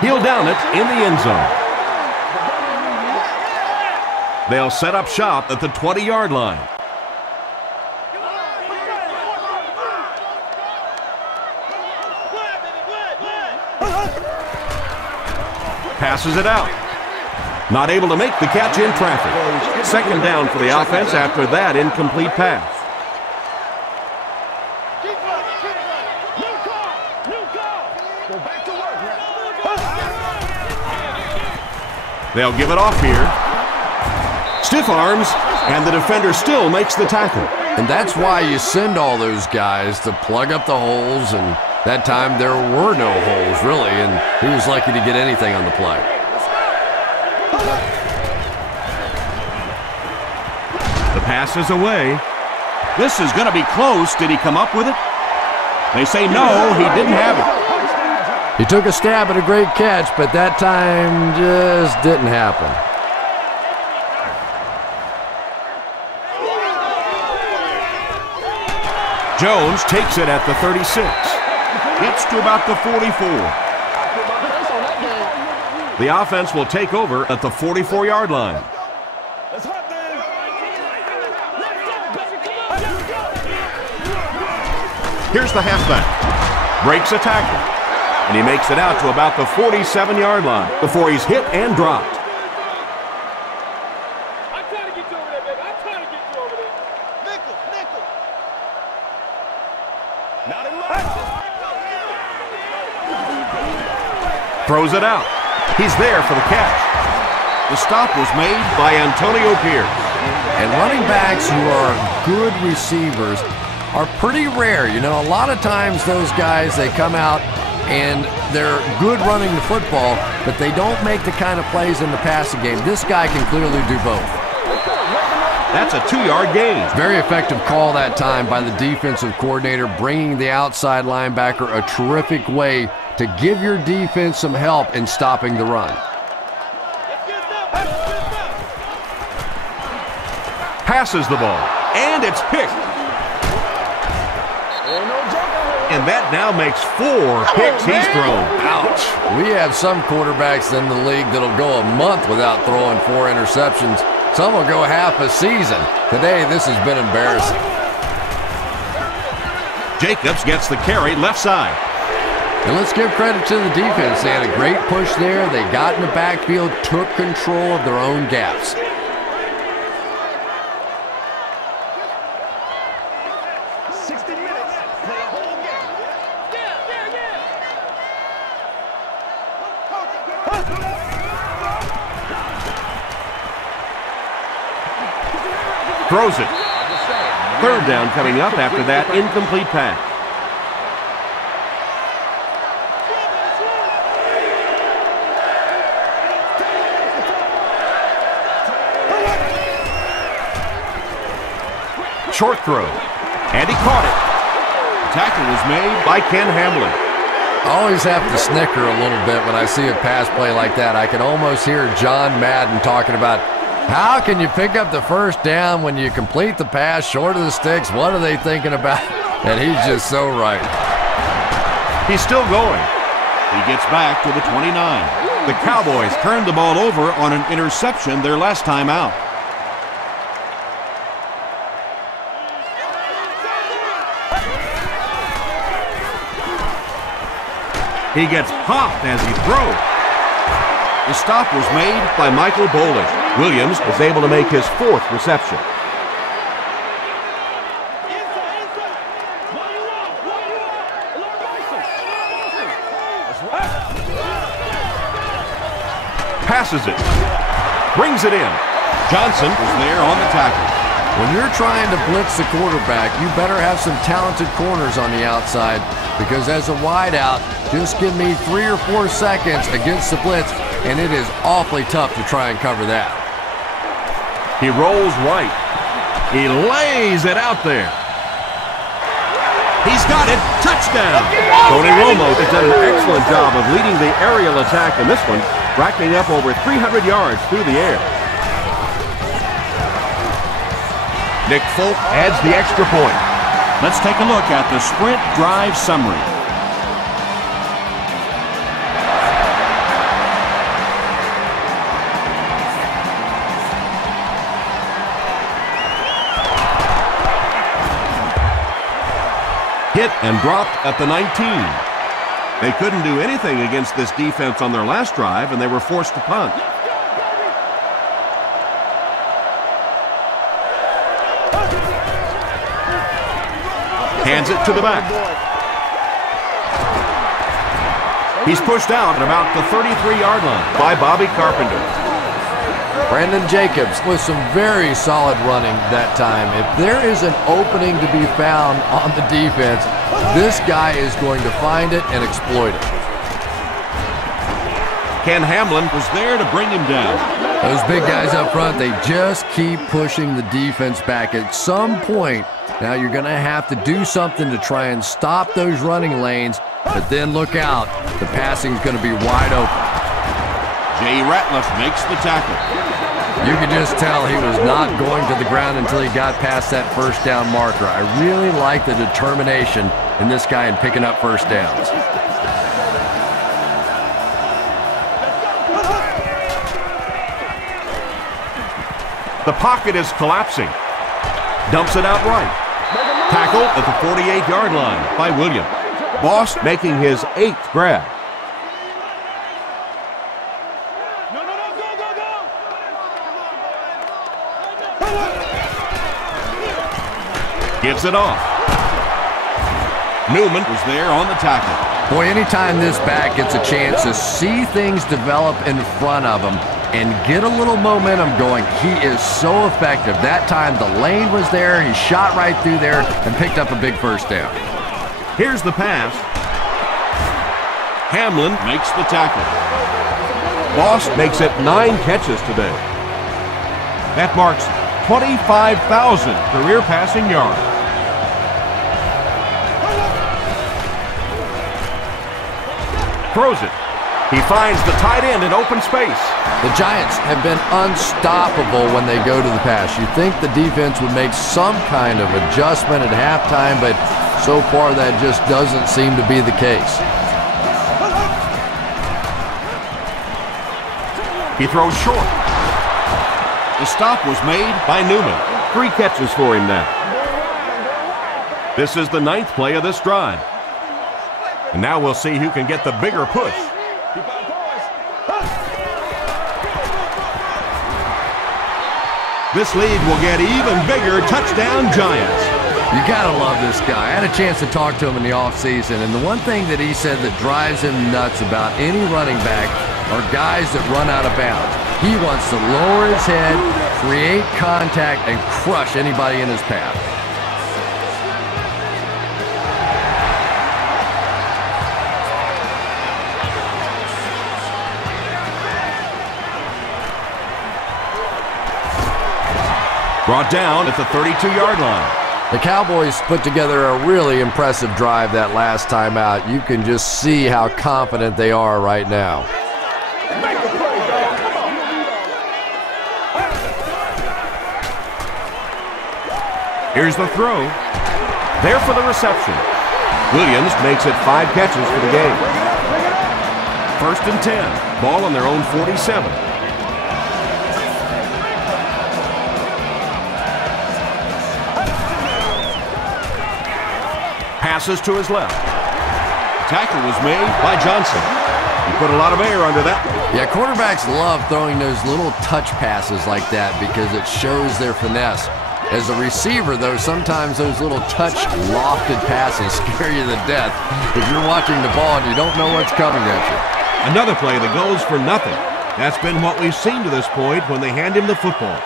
He'll down it in the end zone. They'll set up shop at the 20-yard line. Passes it out. Not able to make the catch in traffic. Second down for the offense after that incomplete pass. They'll give it off here. Stiff arms, and the defender still makes the tackle. And that's why you send all those guys to plug up the holes, and that time there were no holes, really, and he was lucky to get anything on the play. The pass is away. This is going to be close. Did he come up with it? They say no, he didn't have it. He took a stab at a great catch, but that time just didn't happen. Jones takes it at the 36. Gets to about the 44. The offense will take over at the 44-yard line. Here's the halfback. Breaks a tackle. And he makes it out to about the 47-yard line before he's hit and dropped. I'm trying to get you over there, baby. I'm trying to get you over there. Nickel, nickel. Not in line. Throws it out. He's there for the catch. The stop was made by Antonio Pierce. And running backs who are good receivers are pretty rare. You know, a lot of times those guys, they come out and they're good running the football, but they don't make the kind of plays in the passing game. This guy can clearly do both. That's a 2-yard gain. Very effective call that time by the defensive coordinator, bringing the outside linebacker, a terrific way to give your defense some help in stopping the run. Passes the ball, and it's picked. And that now makes 4 picks he's thrown. Ouch. We have some quarterbacks in the league that'll go a month without throwing 4 interceptions. Some will go half a season. Today, this has been embarrassing. Jacobs gets the carry left side. And let's give credit to the defense. They had a great push there. They got in the backfield, took control of their own gaps. Throws it. 3rd down coming up after that incomplete pass. Short throw. And he caught it. The tackle was made by Ken Hamlin. I always have to snicker a little bit when I see a pass play like that. I can almost hear John Madden talking about, how can you pick up the first down when you complete the pass short of the sticks? What are they thinking about? And he's just so right. He's still going. He gets back to the 29. The Cowboys turned the ball over on an interception their last time out. He gets popped as he throws. The stop was made by Michael Bowling. Williams was able to make his 4th reception. Passes it. Brings it in. Johnson was there on the tackle. When you're trying to blitz the quarterback, you better have some talented corners on the outside, because as a wideout, just give me 3 or 4 seconds against the blitz, and it is awfully tough to try and cover that. He rolls right. He lays it out there. He's got it. Touchdown. Tony Romo has done an excellent job of leading the aerial attack in this one, racking up over 300 yards through the air. Nick Folk adds the extra point. Let's take a look at the sprint drive summary. Hit and dropped at the 19. They couldn't do anything against this defense on their last drive, and they were forced to punt. Hands it to the back. He's pushed out at about the 33-yard line by Bobby Carpenter. Brandon Jacobs with some very solid running that time. If there is an opening to be found on the defense, this guy is going to find it and exploit it. Ken Hamlin was there to bring him down. Those big guys up front, they just keep pushing the defense back. At some point, now you're going to have to do something to try and stop those running lanes, but then look out. The passing is going to be wide open. Jay Ratliff makes the tackle. You could just tell he was not going to the ground until he got past that first down marker. I really like the determination in this guy in picking up first downs. The pocket is collapsing. Dumps it out right. Tackled at the 48-yard line by Williams. Boss making his 8th grab. Gives it off. Newman was there on the tackle. Boy, anytime this back gets a chance to see things develop in front of him and get a little momentum going, he is so effective. That time the lane was there, he shot right through there and picked up a big first down. Here's the pass. Hamlin makes the tackle. Boss makes it 9 catches today. That marks 25,000 career passing yards. Throws it. He finds the tight end in open space. The Giants have been unstoppable when they go to the pass. You think the defense would make some kind of adjustment at halftime, but so far that just doesn't seem to be the case. He throws short. The stop was made by Newman. 3 catches for him now. This is the 9th play of this drive. And now we'll see who can get the bigger push. This lead will get even bigger. Touchdown, Giants. You gotta love this guy. I had a chance to talk to him in the offseason, and the one thing that he said that drives him nuts about any running back are guys that run out of bounds. He wants to lower his head, create contact, and crush anybody in his path. Brought down at the 32-yard line. The Cowboys put together a really impressive drive that last time out. You can just see how confident they are right now. Here's the throw. There for the reception. Williams makes it 5 catches for the game. 1st and 10. Ball on their own 47. Passes to his left. Tackle was made by Johnson. He put a lot of air under that. Yeah, quarterbacks love throwing those little touch passes like that because it shows their finesse. As a receiver, though, sometimes those little touch lofted passes scare you to death if you're watching the ball and you don't know what's coming at you. Another play that goes for nothing. That's been what we've seen to this point when they hand him the football.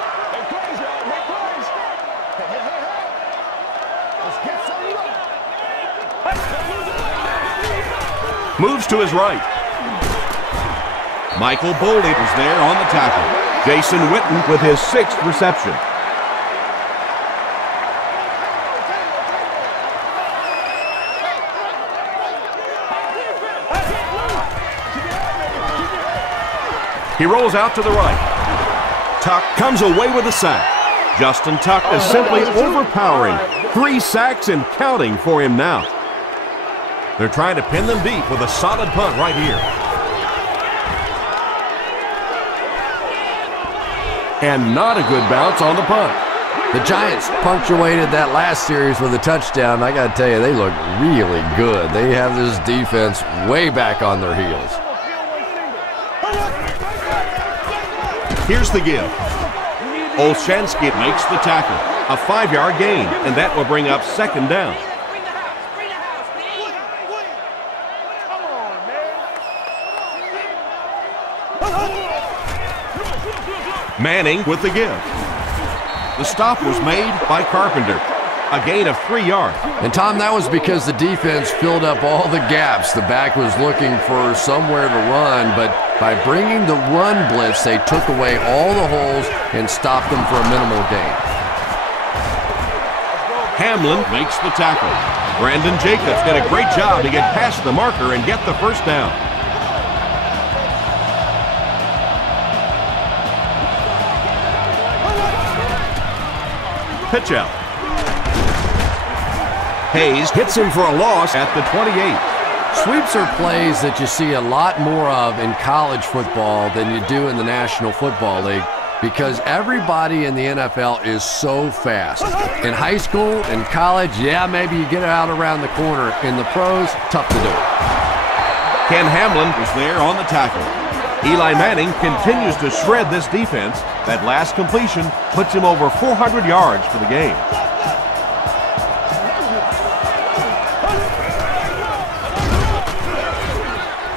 Moves to his right. Michael Boldy was there on the tackle. Jason Witten with his 6th reception. He rolls out to the right. Tuck comes away with a sack. Justin Tuck is simply overpowering. 3 sacks and counting for him now. They're trying to pin them deep with a solid punt right here. And not a good bounce on the punt. The Giants punctuated that last series with a touchdown. I got to tell you, they look really good. They have this defense way back on their heels. Here's the give. Olshansky makes the tackle. A 5-yard gain, and that will bring up 2nd down. Manning with the give. The stop was made by Carpenter. A gain of 3 yards. And Tom, that was because the defense filled up all the gaps. The back was looking for somewhere to run, but by bringing the run blitz, they took away all the holes and stopped them for a minimal gain. Hamlin makes the tackle. Brandon Jacobs did a great job to get past the marker and get the first down. Pitch out. Hayes hits him for a loss at the 28. Sweeps are plays that you see a lot more of in college football than you do in the National Football League. because everybody in the NFL is so fast. In high school, in college, yeah, maybe you get it out around the corner. In the pros, tough to do. Ken Hamlin was there on the tackle. Eli Manning continues to shred this defense. That last completion puts him over 400 yards for the game.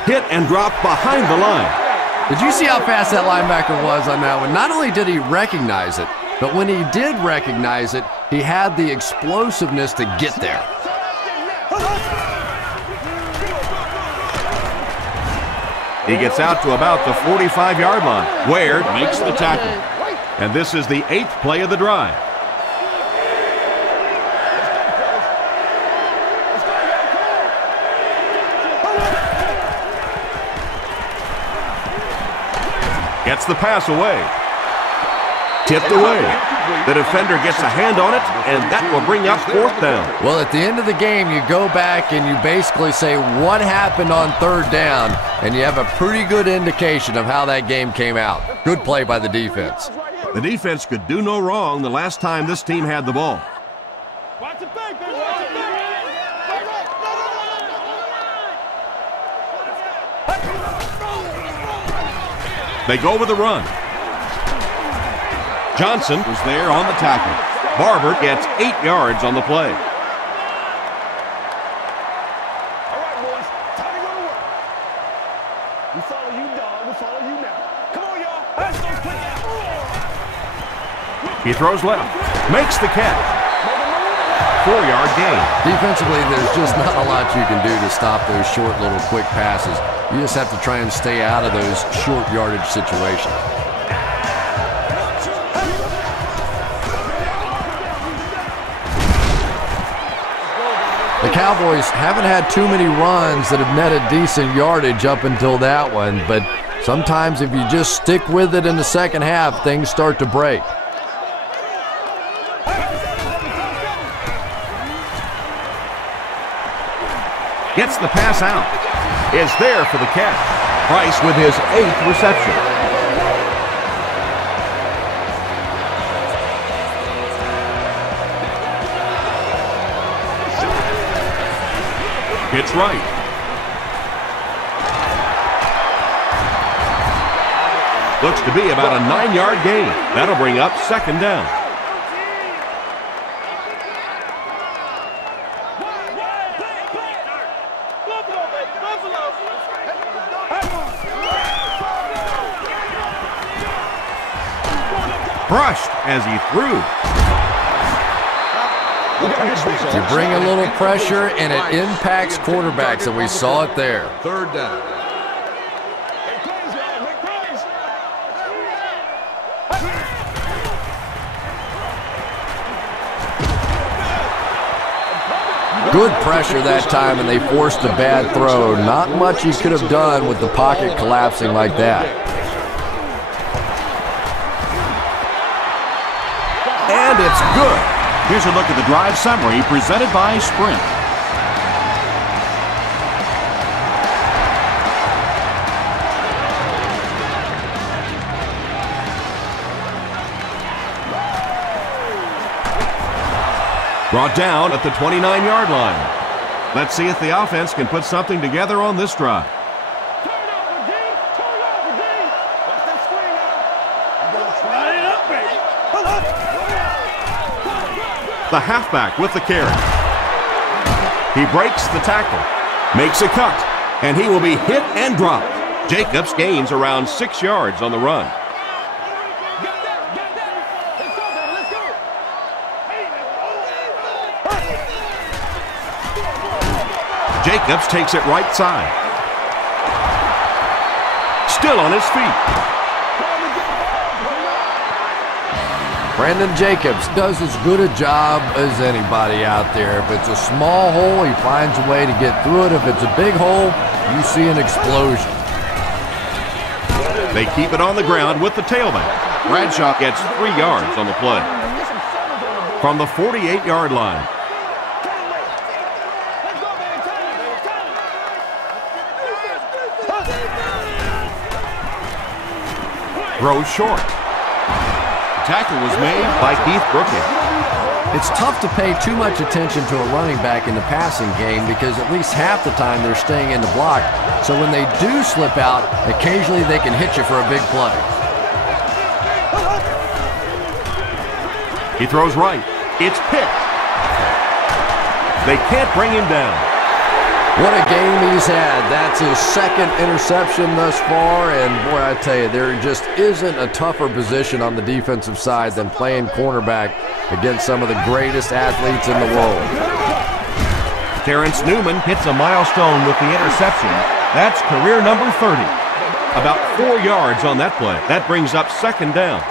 Hit and drop behind the line. Did you see how fast that linebacker was on that one? Not only did he recognize it, but when he did recognize it, he had the explosiveness to get there. He gets out to about the 45-yard line. Ware makes the tackle. And this is the 8th play of the drive. Gets the pass away. Tipped away. The defender gets a hand on it, and that will bring up 4th down. Well, at the end of the game, you go back and you basically say what happened on 3rd down, and you have a pretty good indication of how that game came out. Good play by the defense. The defense could do no wrong the last time this team had the ball. Watch the bank, baby. Watch the bank. They go with a run. Johnson was there on the tackle. Barber gets 8 yards on the play. All right, boys. Time to go to work. We follow you, dog. We follow you now. Come on, y'all. Let's go quick out. He throws left. Makes the catch. 4-yard gain. Defensively, there's just not a lot you can do to stop those short little quick passes. You just have to try and stay out of those short yardage situations. The Cowboys haven't had too many runs that have netted decent yardage up until that one, but sometimes if you just stick with it in the second half, things start to break. Gets the pass out. Is there for the catch. Price with his 8th reception. It's right. Looks to be about a 9-yard gain. That'll bring up 2nd down. Brushed as he threw. You bring a little pressure and it impacts quarterbacks, and we saw it there. 3rd down. Good pressure that time, and they forced a bad throw. Not much he could have done with the pocket collapsing like that. And it's good. Here's a look at the drive summary presented by Sprint. Brought down at the 29-yard line. Let's see if the offense can put something together on this drive. The halfback with the carry. He breaks the tackle, makes a cut, and he will be hit and dropped. Jacobs gains around 6 yards on the run. Jacobs takes it right side. Still on his feet. Brandon Jacobs does as good a job as anybody out there. If it's a small hole, he finds a way to get through it. If it's a big hole, you see an explosion. They keep it on the ground with the tailback. Bradshaw gets 3 yards on the play. From the 48-yard line. Throws short. Tackle was made by Keith Brookins. It's tough to pay too much attention to a running back in the passing game because at least half the time they're staying in the block. So when they do slip out, occasionally they can hit you for a big play. He throws right. It's picked. They can't bring him down. What a game he's had. That's his second interception thus far, and boy, I tell you, there just isn't a tougher position on the defensive side than playing cornerback against some of the greatest athletes in the world. Terrence Newman hits a milestone with the interception. That's career number 30. About 4 yards on that play. That brings up second down.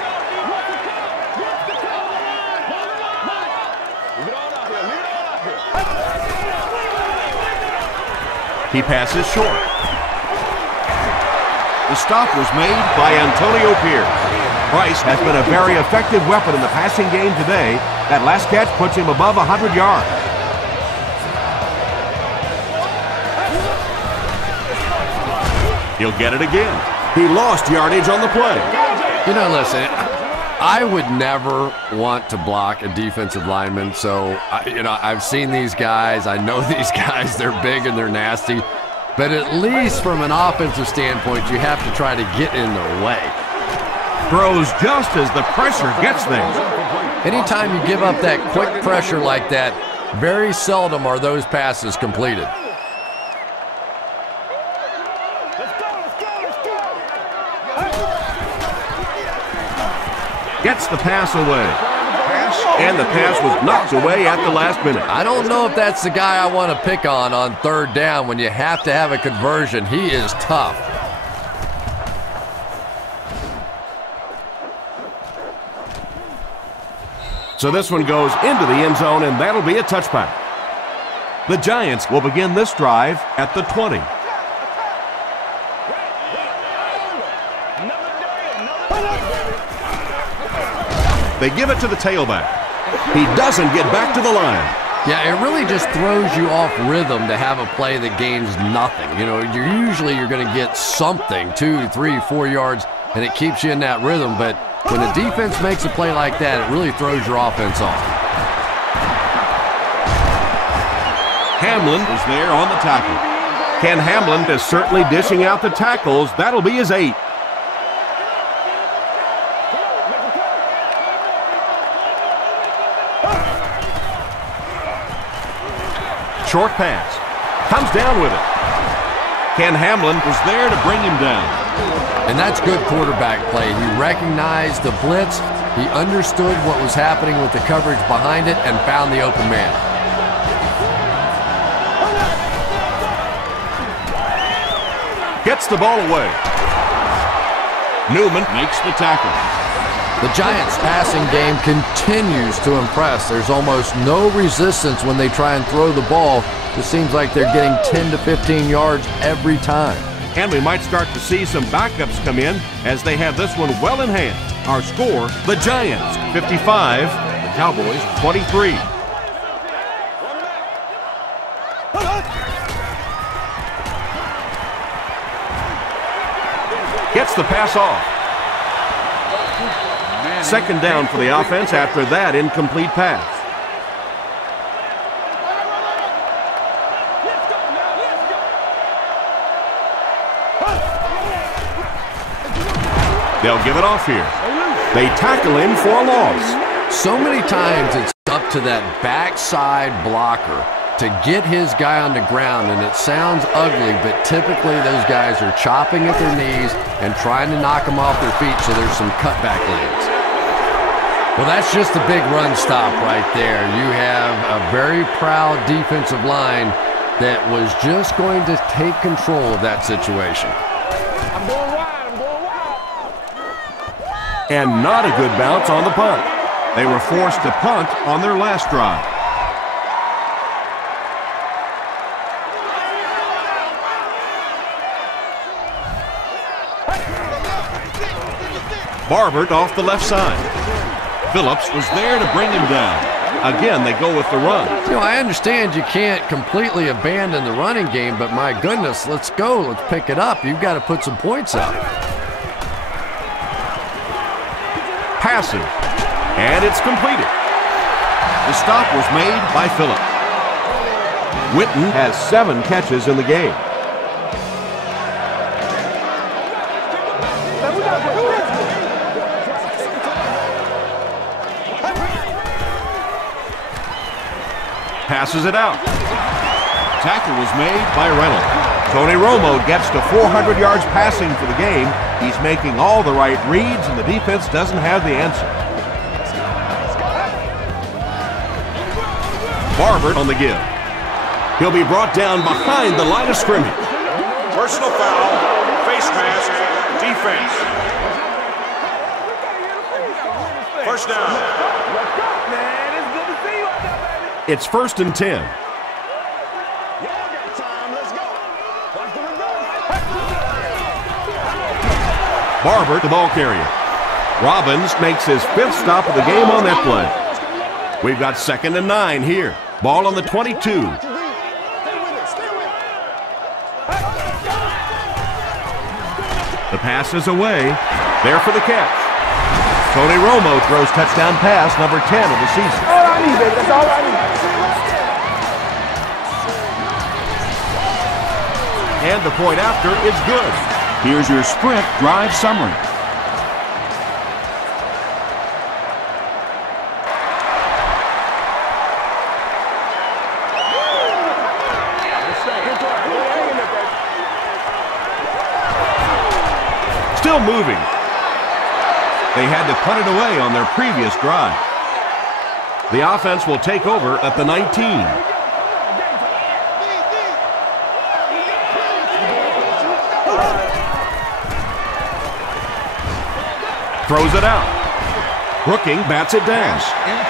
He passes short. The stop was made by Antonio Pierce. Price has been a very effective weapon in the passing game today. That last catch puts him above 100 yards. He'll get it again. He lost yardage on the play. You know, listen, I would never want to block a defensive lineman, so, I've seen these guys. I know these guys. They're big and they're nasty. But at least from an offensive standpoint, you have to try to get in their way. Throws just as the pressure gets there. Anytime you give up that quick pressure like that, very seldom are those passes completed. Gets the pass away. And the pass was knocked away at the last minute. I don't know if that's the guy I want to pick on third down when you have to have a conversion. He is tough. So this one goes into the end zone, and that'll be a touchback. The Giants will begin this drive at the 20. They give it to the tailback. He doesn't get back to the line. Yeah, it really just throws you off rhythm to have a play that gains nothing. You're going to get something, 2, 3, 4 yards, and it keeps you in that rhythm. But when a defense makes a play like that, it really throws your offense off. Hamlin is there on the tackle. Ken Hamlin is certainly dishing out the tackles. That'll be his 8th. Short pass. Comes down with it. Ken Hamlin was there to bring him down. And that's good quarterback play. He recognized the blitz. He understood what was happening with the coverage behind it and found the open man. Gets the ball away. Newman makes the tackle. The Giants' passing game continues to impress. There's almost no resistance when they try and throw the ball. It seems like they're getting 10 to 15 yards every time. And we might start to see some backups come in as they have this one well in hand. Our score, the Giants 55, the Cowboys 23. Gets the pass off. Second down for the offense after that incomplete pass. They'll give it off here. They tackle him for a loss. So many times it's up to that backside blocker to get his guy on the ground, and it sounds ugly, but typically those guys are chopping at their knees and trying to knock them off their feet so there's some cutback lanes. Well, that's just a big run stop right there. You have a very proud defensive line that was just going to take control of that situation. I'm going wide. And not a good bounce on the punt. They were forced to punt on their last drive. Barbert off the left side. Phillips was there to bring him down. Again, they go with the run. I understand you can't completely abandon the running game, but my goodness, let's go. Let's pick it up. You've got to put some points up. passes, and it's completed. The stop was made by Phillips. Witten has 7 catches in the game. Passes it out. Tackle was made by Reynolds. Tony Romo gets to 400 yards passing for the game. He's making all the right reads, and the defense doesn't have the answer. Barber on the give. He'll be brought down behind the line of scrimmage. Personal foul, face mask, defense. First down. It's 1st and 10. Barber, the ball carrier. Robbins makes his 5th stop of the game on that play. We've got 2nd and 9 here. Ball on the 22. The pass is away. There for the catch. Tony Romo throws touchdown pass number 10 of the season. All I need, baby. That's all I need. And the point after is good. Here's your sprint drive summary. Still moving. They had to punt it away on their previous drive. The offense will take over at the 19. Throws it out. Brooking bats it down.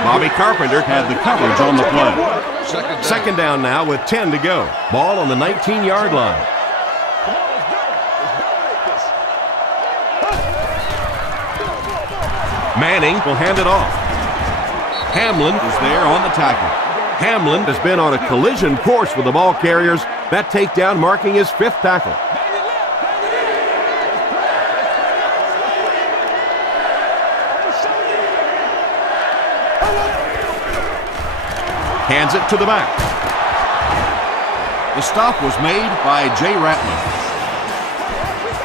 Bobby Carpenter had the coverage on the play. Second down now with 10 to go. Ball on the 19-yard line. Manning will hand it off. Hamlin is there on the tackle. Hamlin has been on a collision course with the ball carriers. That takedown marking his 5th tackle. Hands it to the back. The stop was made by Jay Ratman.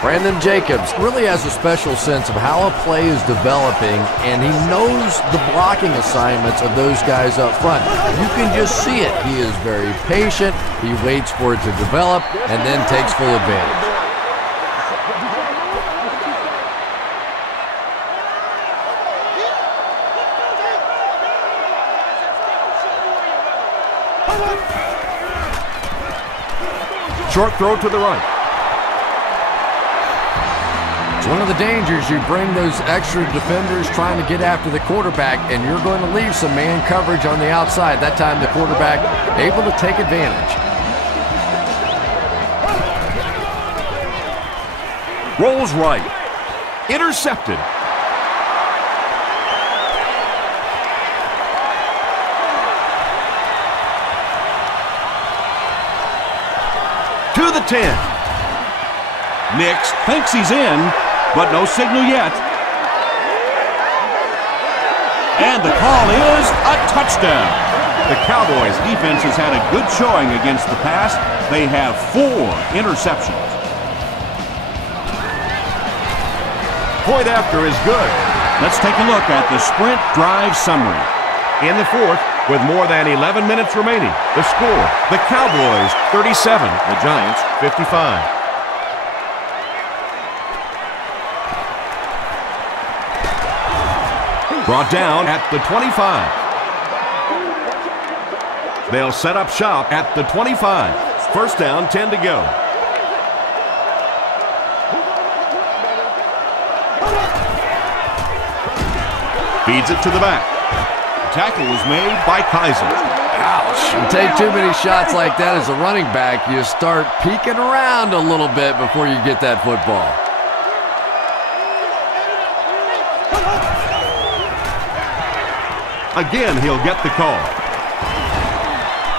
Brandon Jacobs really has a special sense of how a play is developing, and he knows the blocking assignments of those guys up front. You can just see it. He is very patient. He waits for it to develop and then takes full advantage. Short throw to the right. It's one of the dangers. You bring those extra defenders trying to get after the quarterback, and you're going to leave some man coverage on the outside. That time the quarterback able to take advantage. Rolls right. Intercepted. To the 10. Nix thinks he's in, but no signal yet. And the call is a touchdown. The Cowboys defense has had a good showing against the pass. They have 4 interceptions. Point after is good. Let's take a look at the sprint drive summary. In the 4th, with more than 11 minutes remaining, the score, the Cowboys 37, the Giants 55. Brought down at the 25. They'll set up shop at the 25. First down, 10 to go. Feeds it to the back. Tackle was made by Kaiser. Ouch. You take too many shots like that as a running back, you start peeking around a little bit before you get that football. Again, he'll get the call.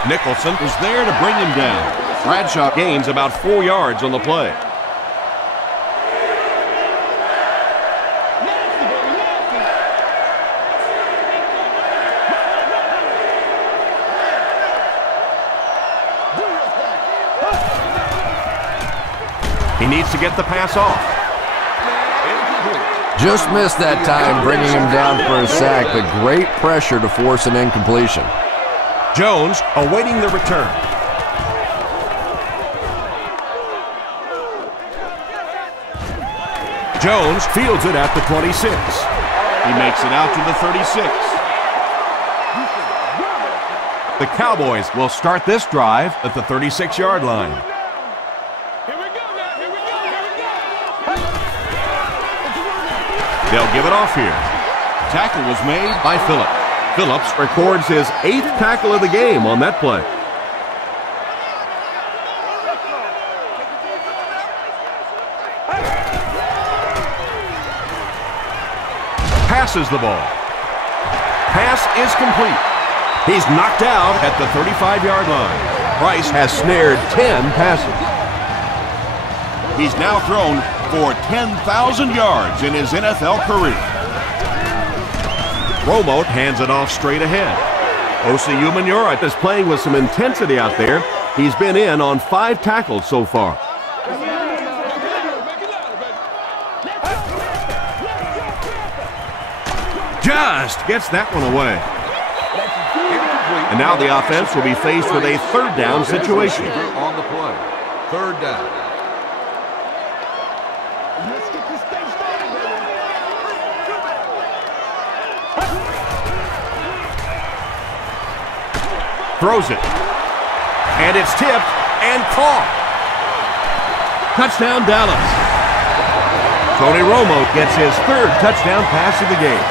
Nicholson is there to bring him down. Bradshaw gains about 4 yards on the play. He needs to get the pass off. Just missed that time, bringing him down for a sack, but great pressure to force an incompletion. Jones awaiting the return. Jones fields it at the 26. He makes it out to the 36. The Cowboys will start this drive at the 36-yard line. They'll give it off here. Tackle was made by Phillips. Phillips records his 8th tackle of the game on that play. Passes the ball. Pass is complete. He's knocked out at the 35-yard line. Price has snared 10 passes. He's now thrown for 10,000 yards in his NFL career. Romo hands it off straight ahead. Osi Umenyiora is playing with some intensity out there. He's been in on 5 tackles so far. Just gets that one away. And now the offense will be faced with a 3rd down situation. On the play. 3rd down. Throws it. And it's tipped and caught. Touchdown, Dallas. Tony Romo gets his 3rd touchdown pass of the game.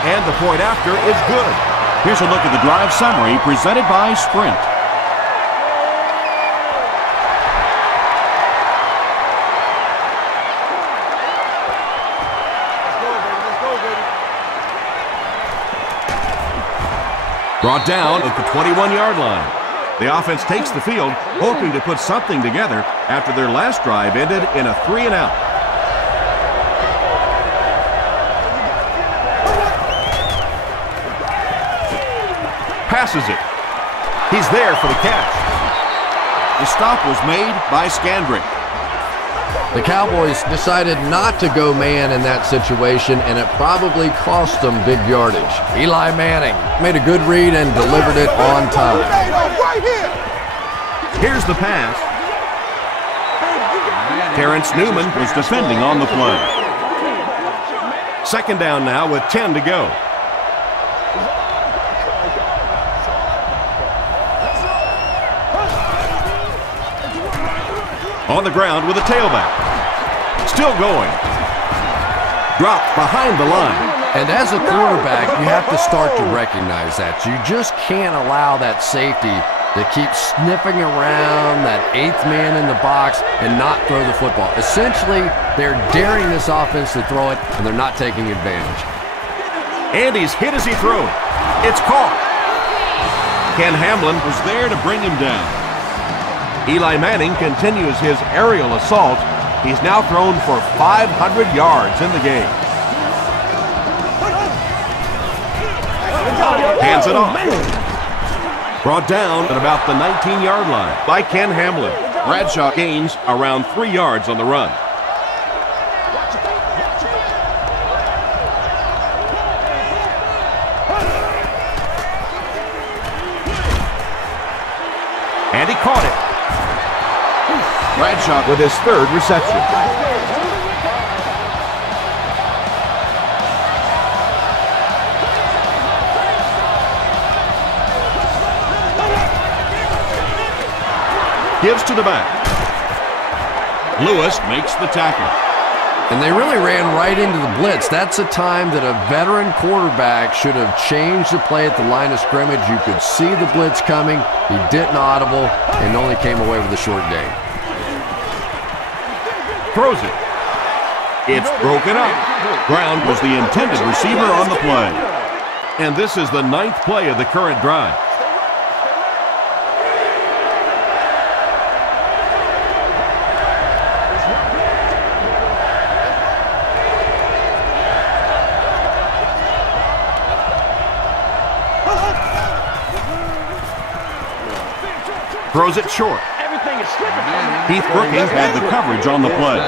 And the point after is good. Here's a look at the drive summary presented by Sprint. Brought down at the 21-yard line. The offense takes the field, hoping to put something together after their last drive ended in a 3-and-out. Passes it. He's there for the catch. The stop was made by Scandrick. The Cowboys decided not to go man in that situation, and it probably cost them big yardage. Eli Manning made a good read and delivered it on time. Here's the pass. Terrence Newman was defending on the play. 2nd down now with 10 to go. On the ground with a tailback. Still going. Dropped behind the line. And as a quarterback, you have to start to recognize that. You just can't allow that safety to keep sniffing around that 8th man in the box and not throw the football. Essentially, they're daring this offense to throw it, and they're not taking advantage. And he's hit as he throws. It's caught. Ken Hamlin was there to bring him down. Eli Manning continues his aerial assault. He's now thrown for 500 yards in the game. Hands it off. Brought down at about the 19-yard line by Ken Hamlin. Bradshaw gains around 3 yards on the run. And he caught it. Bradshaw with his 3rd reception. Gives to the back. Lewis makes the tackle. And they really ran right into the blitz. That's a time that a veteran quarterback should have changed the play at the line of scrimmage. You could see the blitz coming. He didn't audible and only came away with a short gain. Throws it. It's broken up. Brown was the intended receiver on the play. And this is the 9th play of the current drive. Throws it short. Everything is slipping. Keith Brookings had the coverage on the play.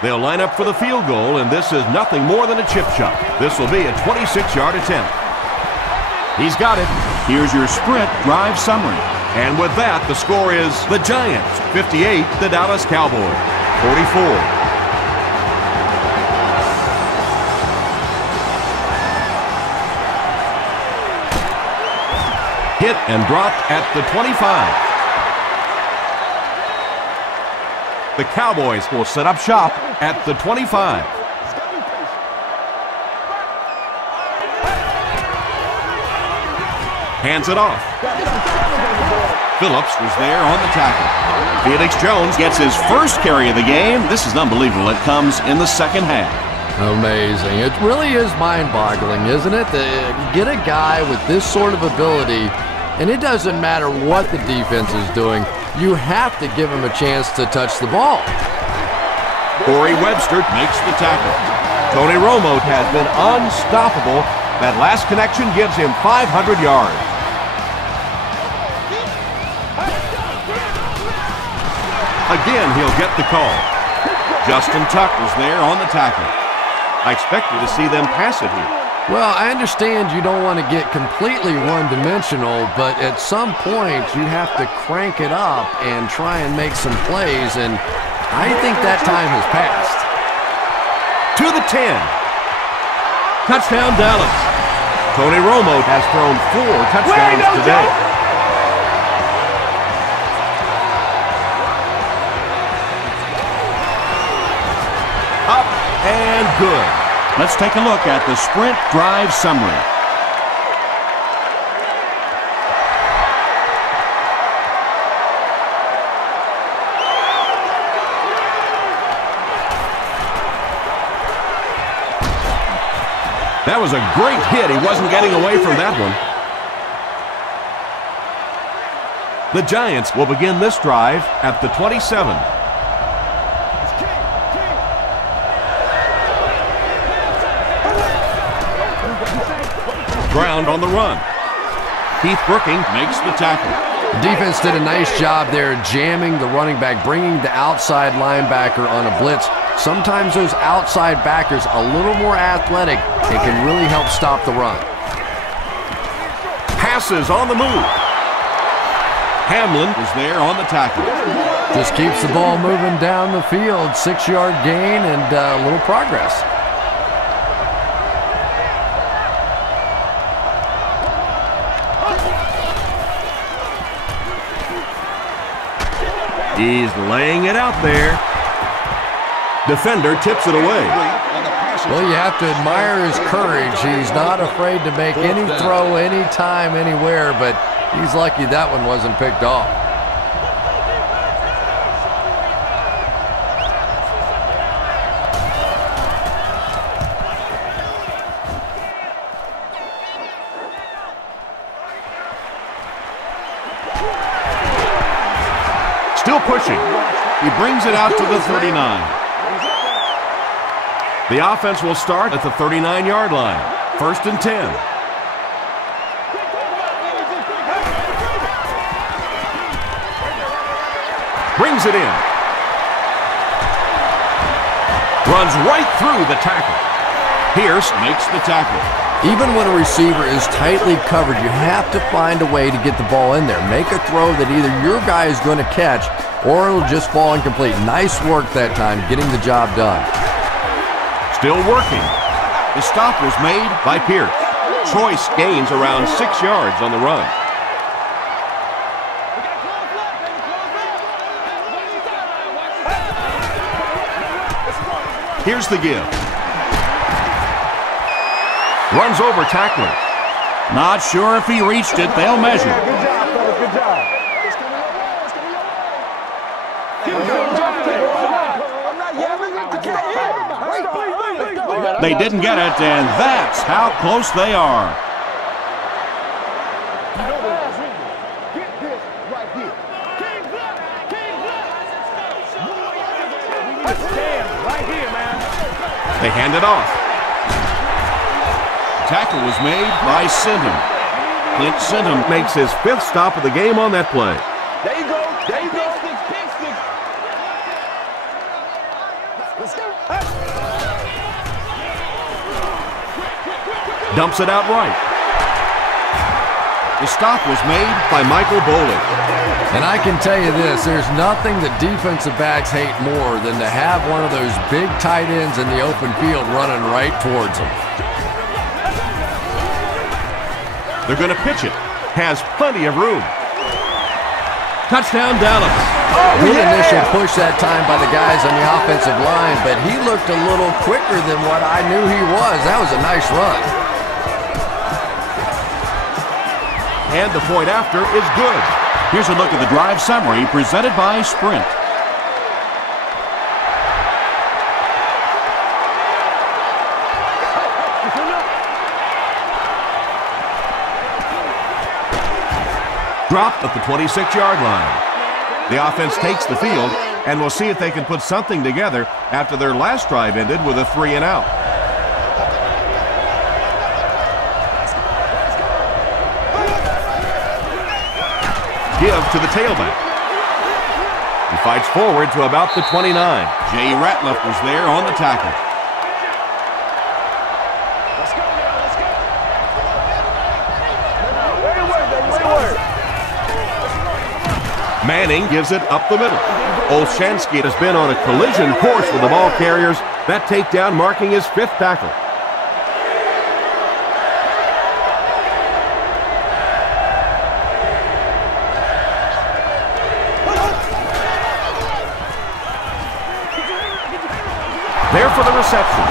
They'll line up for the field goal, and this is nothing more than a chip shot. This will be a 26-yard attempt. He's got it. Here's your sprint drive summary. And with that, the score is the Giants 58, the Dallas Cowboys 44. Hit and dropped at the 25. The Cowboys will set up shop at the 25. Hands it off. Phillips was there on the tackle. Felix Jones gets his first carry of the game. This is unbelievable. It comes in the second half. Amazing. It really is mind-boggling, isn't it? To get a guy with this sort of ability, and it doesn't matter what the defense is doing, you have to give him a chance to touch the ball. Corey Webster makes the tackle. Tony Romo has been unstoppable. That last connection gives him 500 yards. Again, he'll get the call. Justin Tuck was there on the tackle. I expected to see them pass it here. Well, I understand you don't want to get completely one-dimensional, but at some point you have to crank it up and try and make some plays, and I think that time has passed. To the 10. Touchdown, Dallas. Tony Romo has thrown 4 touchdowns today. Up and good. Let's take a look at the sprint drive summary. That was a great hit. He wasn't getting away from that one. The Giants will begin this drive at the 27. Ground on the run. Keith Brookings makes the tackle. The defense did a nice job there jamming the running back, bringing the outside linebacker on a blitz. Sometimes those outside backers a little more athletic and can really help stop the run. Passes on the move. Hamlin is there on the tackle. Just keeps the ball moving down the field. 6-yard gain and a little progress. He's laying it out there. Defender tips it away. Well, you have to admire his courage. He's not afraid to make any throw, anytime, anywhere, but he's lucky that one wasn't picked off. Still pushing. He brings it out to the 39. The offense will start at the 39-yard line. 1st and 10. Brings it in. Runs right through the tackle. Pierce makes the tackle. Even when a receiver is tightly covered, you have to find a way to get the ball in there. Make a throw that either your guy is going to catch or it'll just fall incomplete. Nice work that time, getting the job done. Still working. The stop was made by Pierce. Choice gains around 6 yards on the run. Here's the give. Runs over tackler. Not sure if he reached it. They'll measure. Good job, fellas. Good job. They didn't get it, and that's how close they are. Get this right here. Stand right here, man. They hand it off. Tackle was made by Sinton. Clint Sinton makes his 5th stop of the game on that play. There you go. There you go. Dumps it out right. The stop was made by Michael Boley. And I can tell you this, there's nothing that defensive backs hate more than to have one of those big tight ends in the open field running right towards them. They're going to pitch it. Has plenty of room. Touchdown, Dallas. Good initial push that time by the guys on the offensive line, but he looked a little quicker than what I knew he was. That was a nice run. And the point after is good. Here's a look at the drive summary presented by Sprint. Dropped at the 26-yard line. The offense takes the field, and we'll see if they can put something together after their last drive ended with a 3-and-out. Give to the tailback. He fights forward to about the 29. Jay Ratliff was there on the tackle. Let's go now. Let's go. Manning gives it up the middle. Olshansky has been on a collision course with the ball carriers. That takedown marking his 5th tackle. There for the reception.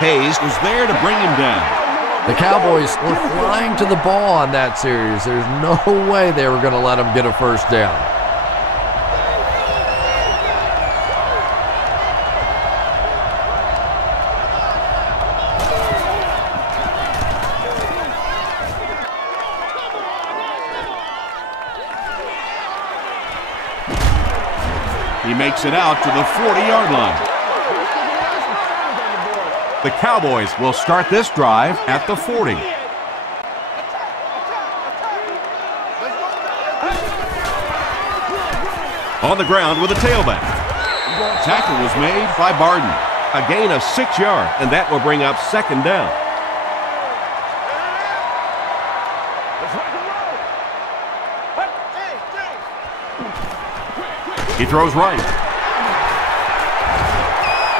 Hayes was there to bring him down. The Cowboys were flying to the ball on that series. There's no way they were going to let them get a first down. He makes it out to the 40-yard line. The Cowboys will start this drive at the 40. On the ground with a tailback. Tackle was made by Barden. A gain of 6 yards, and that will bring up 2nd down. He throws right.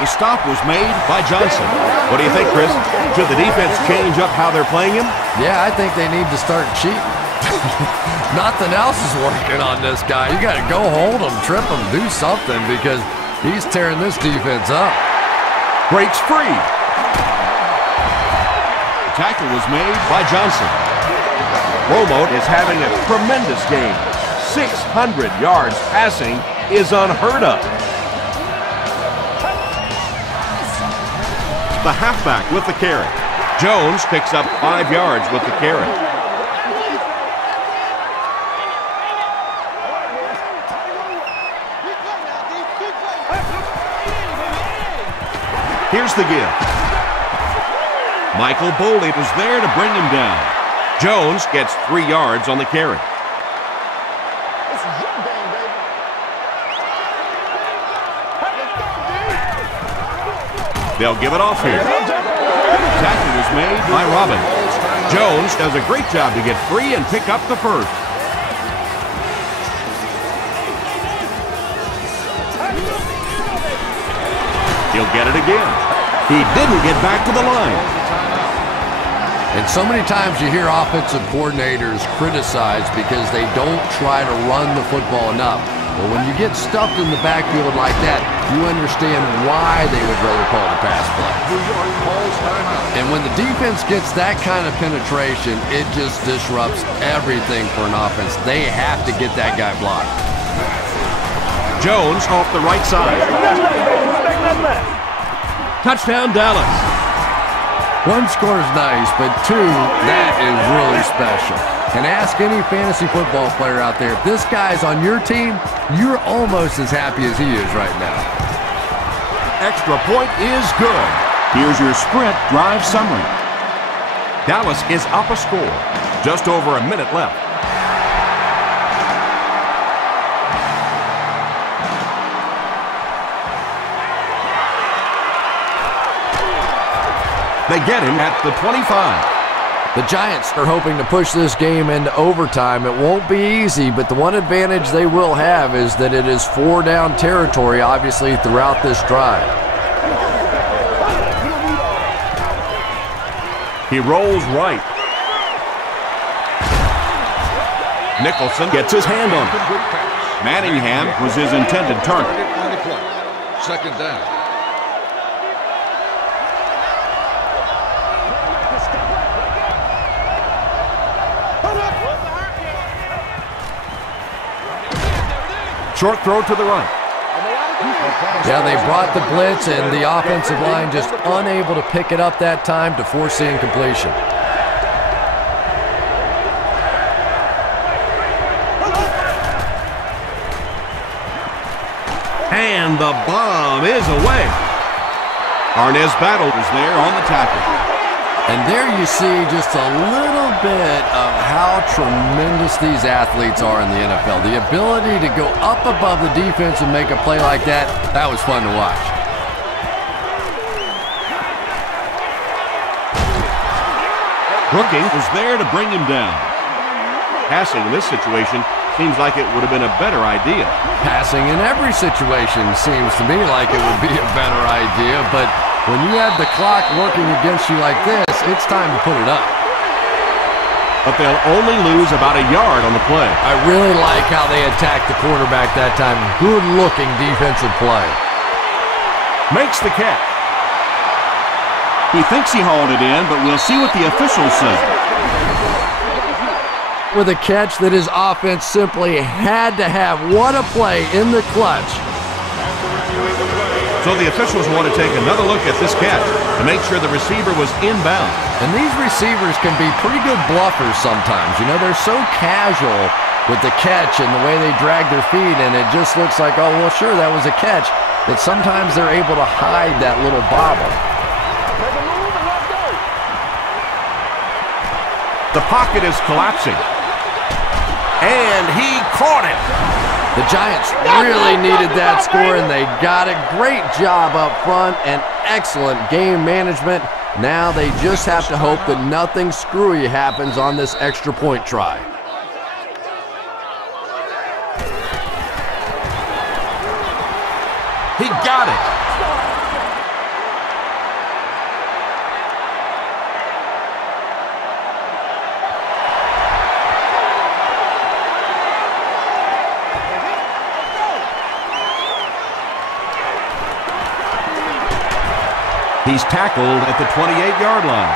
The stop was made by Johnson. What do you think, Chris? Should the defense change up how they're playing him? Yeah, I think they need to start cheating. Nothing else is working on this guy. You got to go hold him, trip him, do something because he's tearing this defense up. Breaks free. The tackle was made by Johnson. Romo is having a tremendous game. 600 yards passing is unheard of. The halfback with the carry. Jones picks up 5 yards with the carry. Here's the give. Michael Boley was there to bring him down. Jones gets 3 yards on the carry. They'll give it off here. Tackle was made by Robin. Jones does a great job to get free and pick up the first. He'll get it again. He didn't get back to the line. And so many times you hear offensive coordinators criticized because they don't try to run the football enough. Well, when you get stuffed in the backfield like that, you understand why they would rather call the pass play. And when the defense gets that kind of penetration, it just disrupts everything for an offense. They have to get that guy blocked. Jones off the right side. Touchdown, Dallas. 1 score is nice, but 2, that is really special. And ask any fantasy football player out there, if this guy's on your team, you're almost as happy as he is right now. Extra point is good. Here's your Sprint drive summary. Dallas is up a score, Just over a minute left. They get him at the 25. The Giants are hoping to push this game into overtime. It won't be easy, but the one advantage they will have is that it is 4-down territory, obviously, throughout this drive. He rolls right. Nicholson gets his hand on it. Manningham was his intended target. Second down. Short throw to the right. Yeah, they brought the blitz, and the offensive line just unable to pick it up that time to force the incompletion. And the bomb is away. Arnez Battle is there on the tackle. And there you see just a little bit of how tremendous these athletes are in the NFL. The ability to go up above the defense and make a play like that, that was fun to watch. Brooking was there to bring him down. Passing in this situation seems like it would have been a better idea. Passing in every situation seems to me like it would be a better idea, but when you have the clock working against you like this, it's time to put it up. But they'll only lose about a yard on the play. I really like how they attacked the quarterback that time. Good-looking defensive play. Makes the catch. He thinks he hauled it in, but we'll see what the officials say. With a catch that his offense simply had to have. What a play in the clutch. So the officials want to take another look at this catch to make sure the receiver was inbound. And these receivers can be pretty good bluffers sometimes. You know, they're so casual with the catch and the way they drag their feet, and it just looks like, oh, well, sure, that was a catch, that sometimes they're able to hide that little bobble. The pocket is collapsing. And he caught it. The Giants really needed that score, and they got it. Great job up front and excellent game management. Now they just have to hope that nothing screwy happens on this extra point try. He got it. He's tackled at the 28-yard line.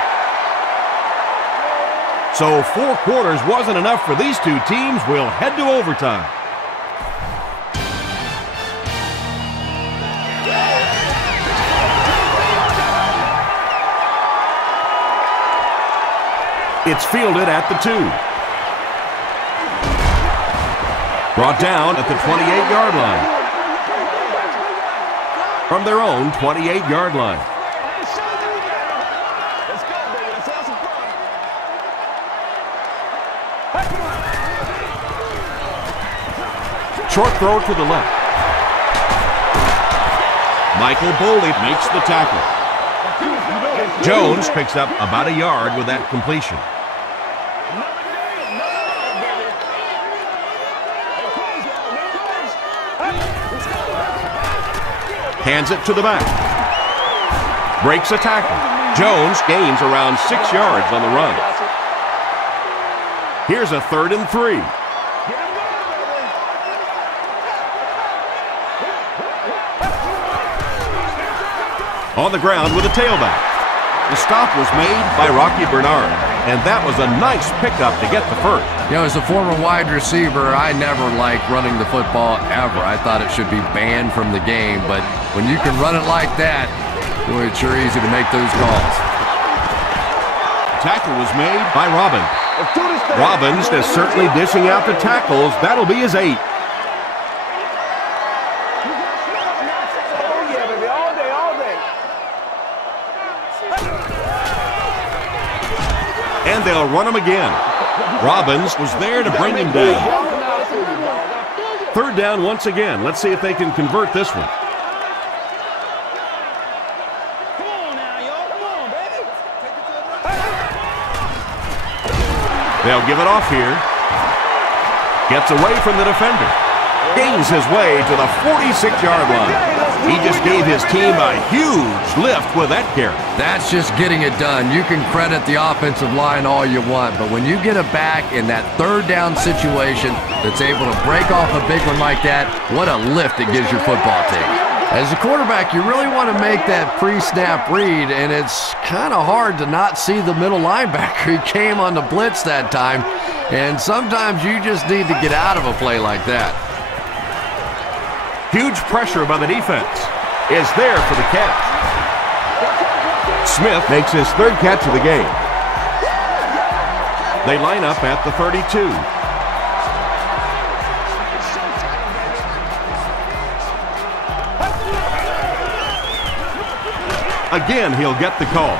So 4 quarters wasn't enough for these two teams. We'll head to overtime. It's fielded at the 2. Brought down at the 28-yard line. From their own 28-yard line. Short throw to the left. Michael Boley makes the tackle. Jones picks up about a yard with that completion. Hands it to the back. Breaks a tackle. Jones gains around 6 yards on the run. Here's a 3rd and 3. On the ground with a tailback. The stop was made by Rocky Bernard, and that was a nice pickup to get the first. You know, as a former wide receiver, I never liked running the football ever. I thought it should be banned from the game, but when you can run it like that, boy, it's sure easy to make those calls. Tackle was made by Robbins. Robbins is certainly dishing out the tackles. That'll be his 8th. And they'll run him again. Robbins was there to bring him down. Third down once again. Let's see if they can convert this one. They'll give it off here. Gets away from the defender. Gains his way to the 46-yard line. He just gave his team a huge lift with that carry. That's just getting it done. You can credit the offensive line all you want, but when you get it back in that third down situation that's able to break off a big one like that, what a lift it gives your football team. As a quarterback, you really want to make that pre-snap read, and it's kind of hard to not see the middle linebacker. He came on the blitz that time, and sometimes you just need to get out of a play like that. Huge pressure by the defense is there for the catch. Smith makes his third catch of the game. They line up at the 32. Again, he'll get the call.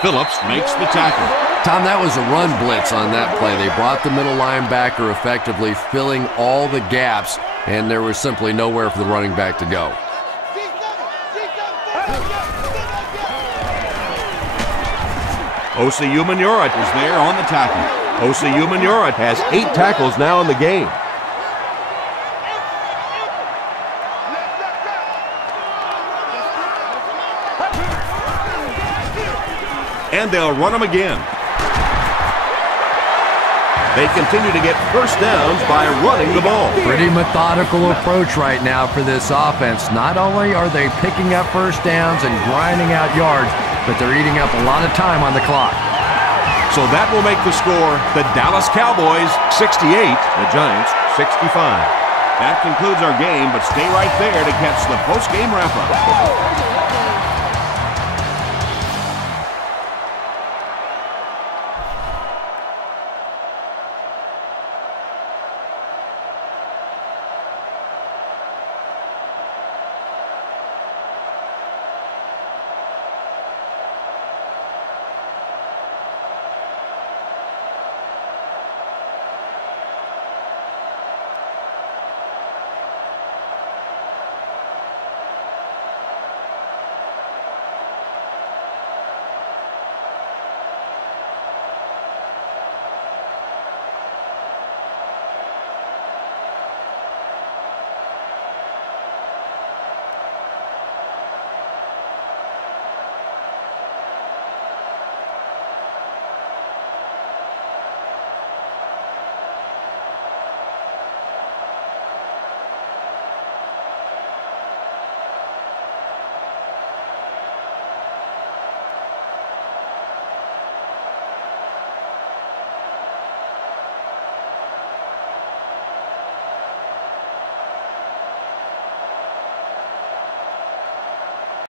Phillips makes the tackle. Tom, that was a run blitz on that play. They brought the middle linebacker effectively, filling all the gaps, and there was simply nowhere for the running back to go. Osi Umenyiora is there on the tackle. Osi Umenyiora has 8 tackles now in the game. And they'll run him again. They continue to get first downs by running the ball. Pretty methodical approach right now for this offense. Not only are they picking up first downs and grinding out yards, but they're eating up a lot of time on the clock. So that will make the score the Dallas Cowboys 68, the Giants 65. That concludes our game, but stay right there to catch the post-game wrap-up.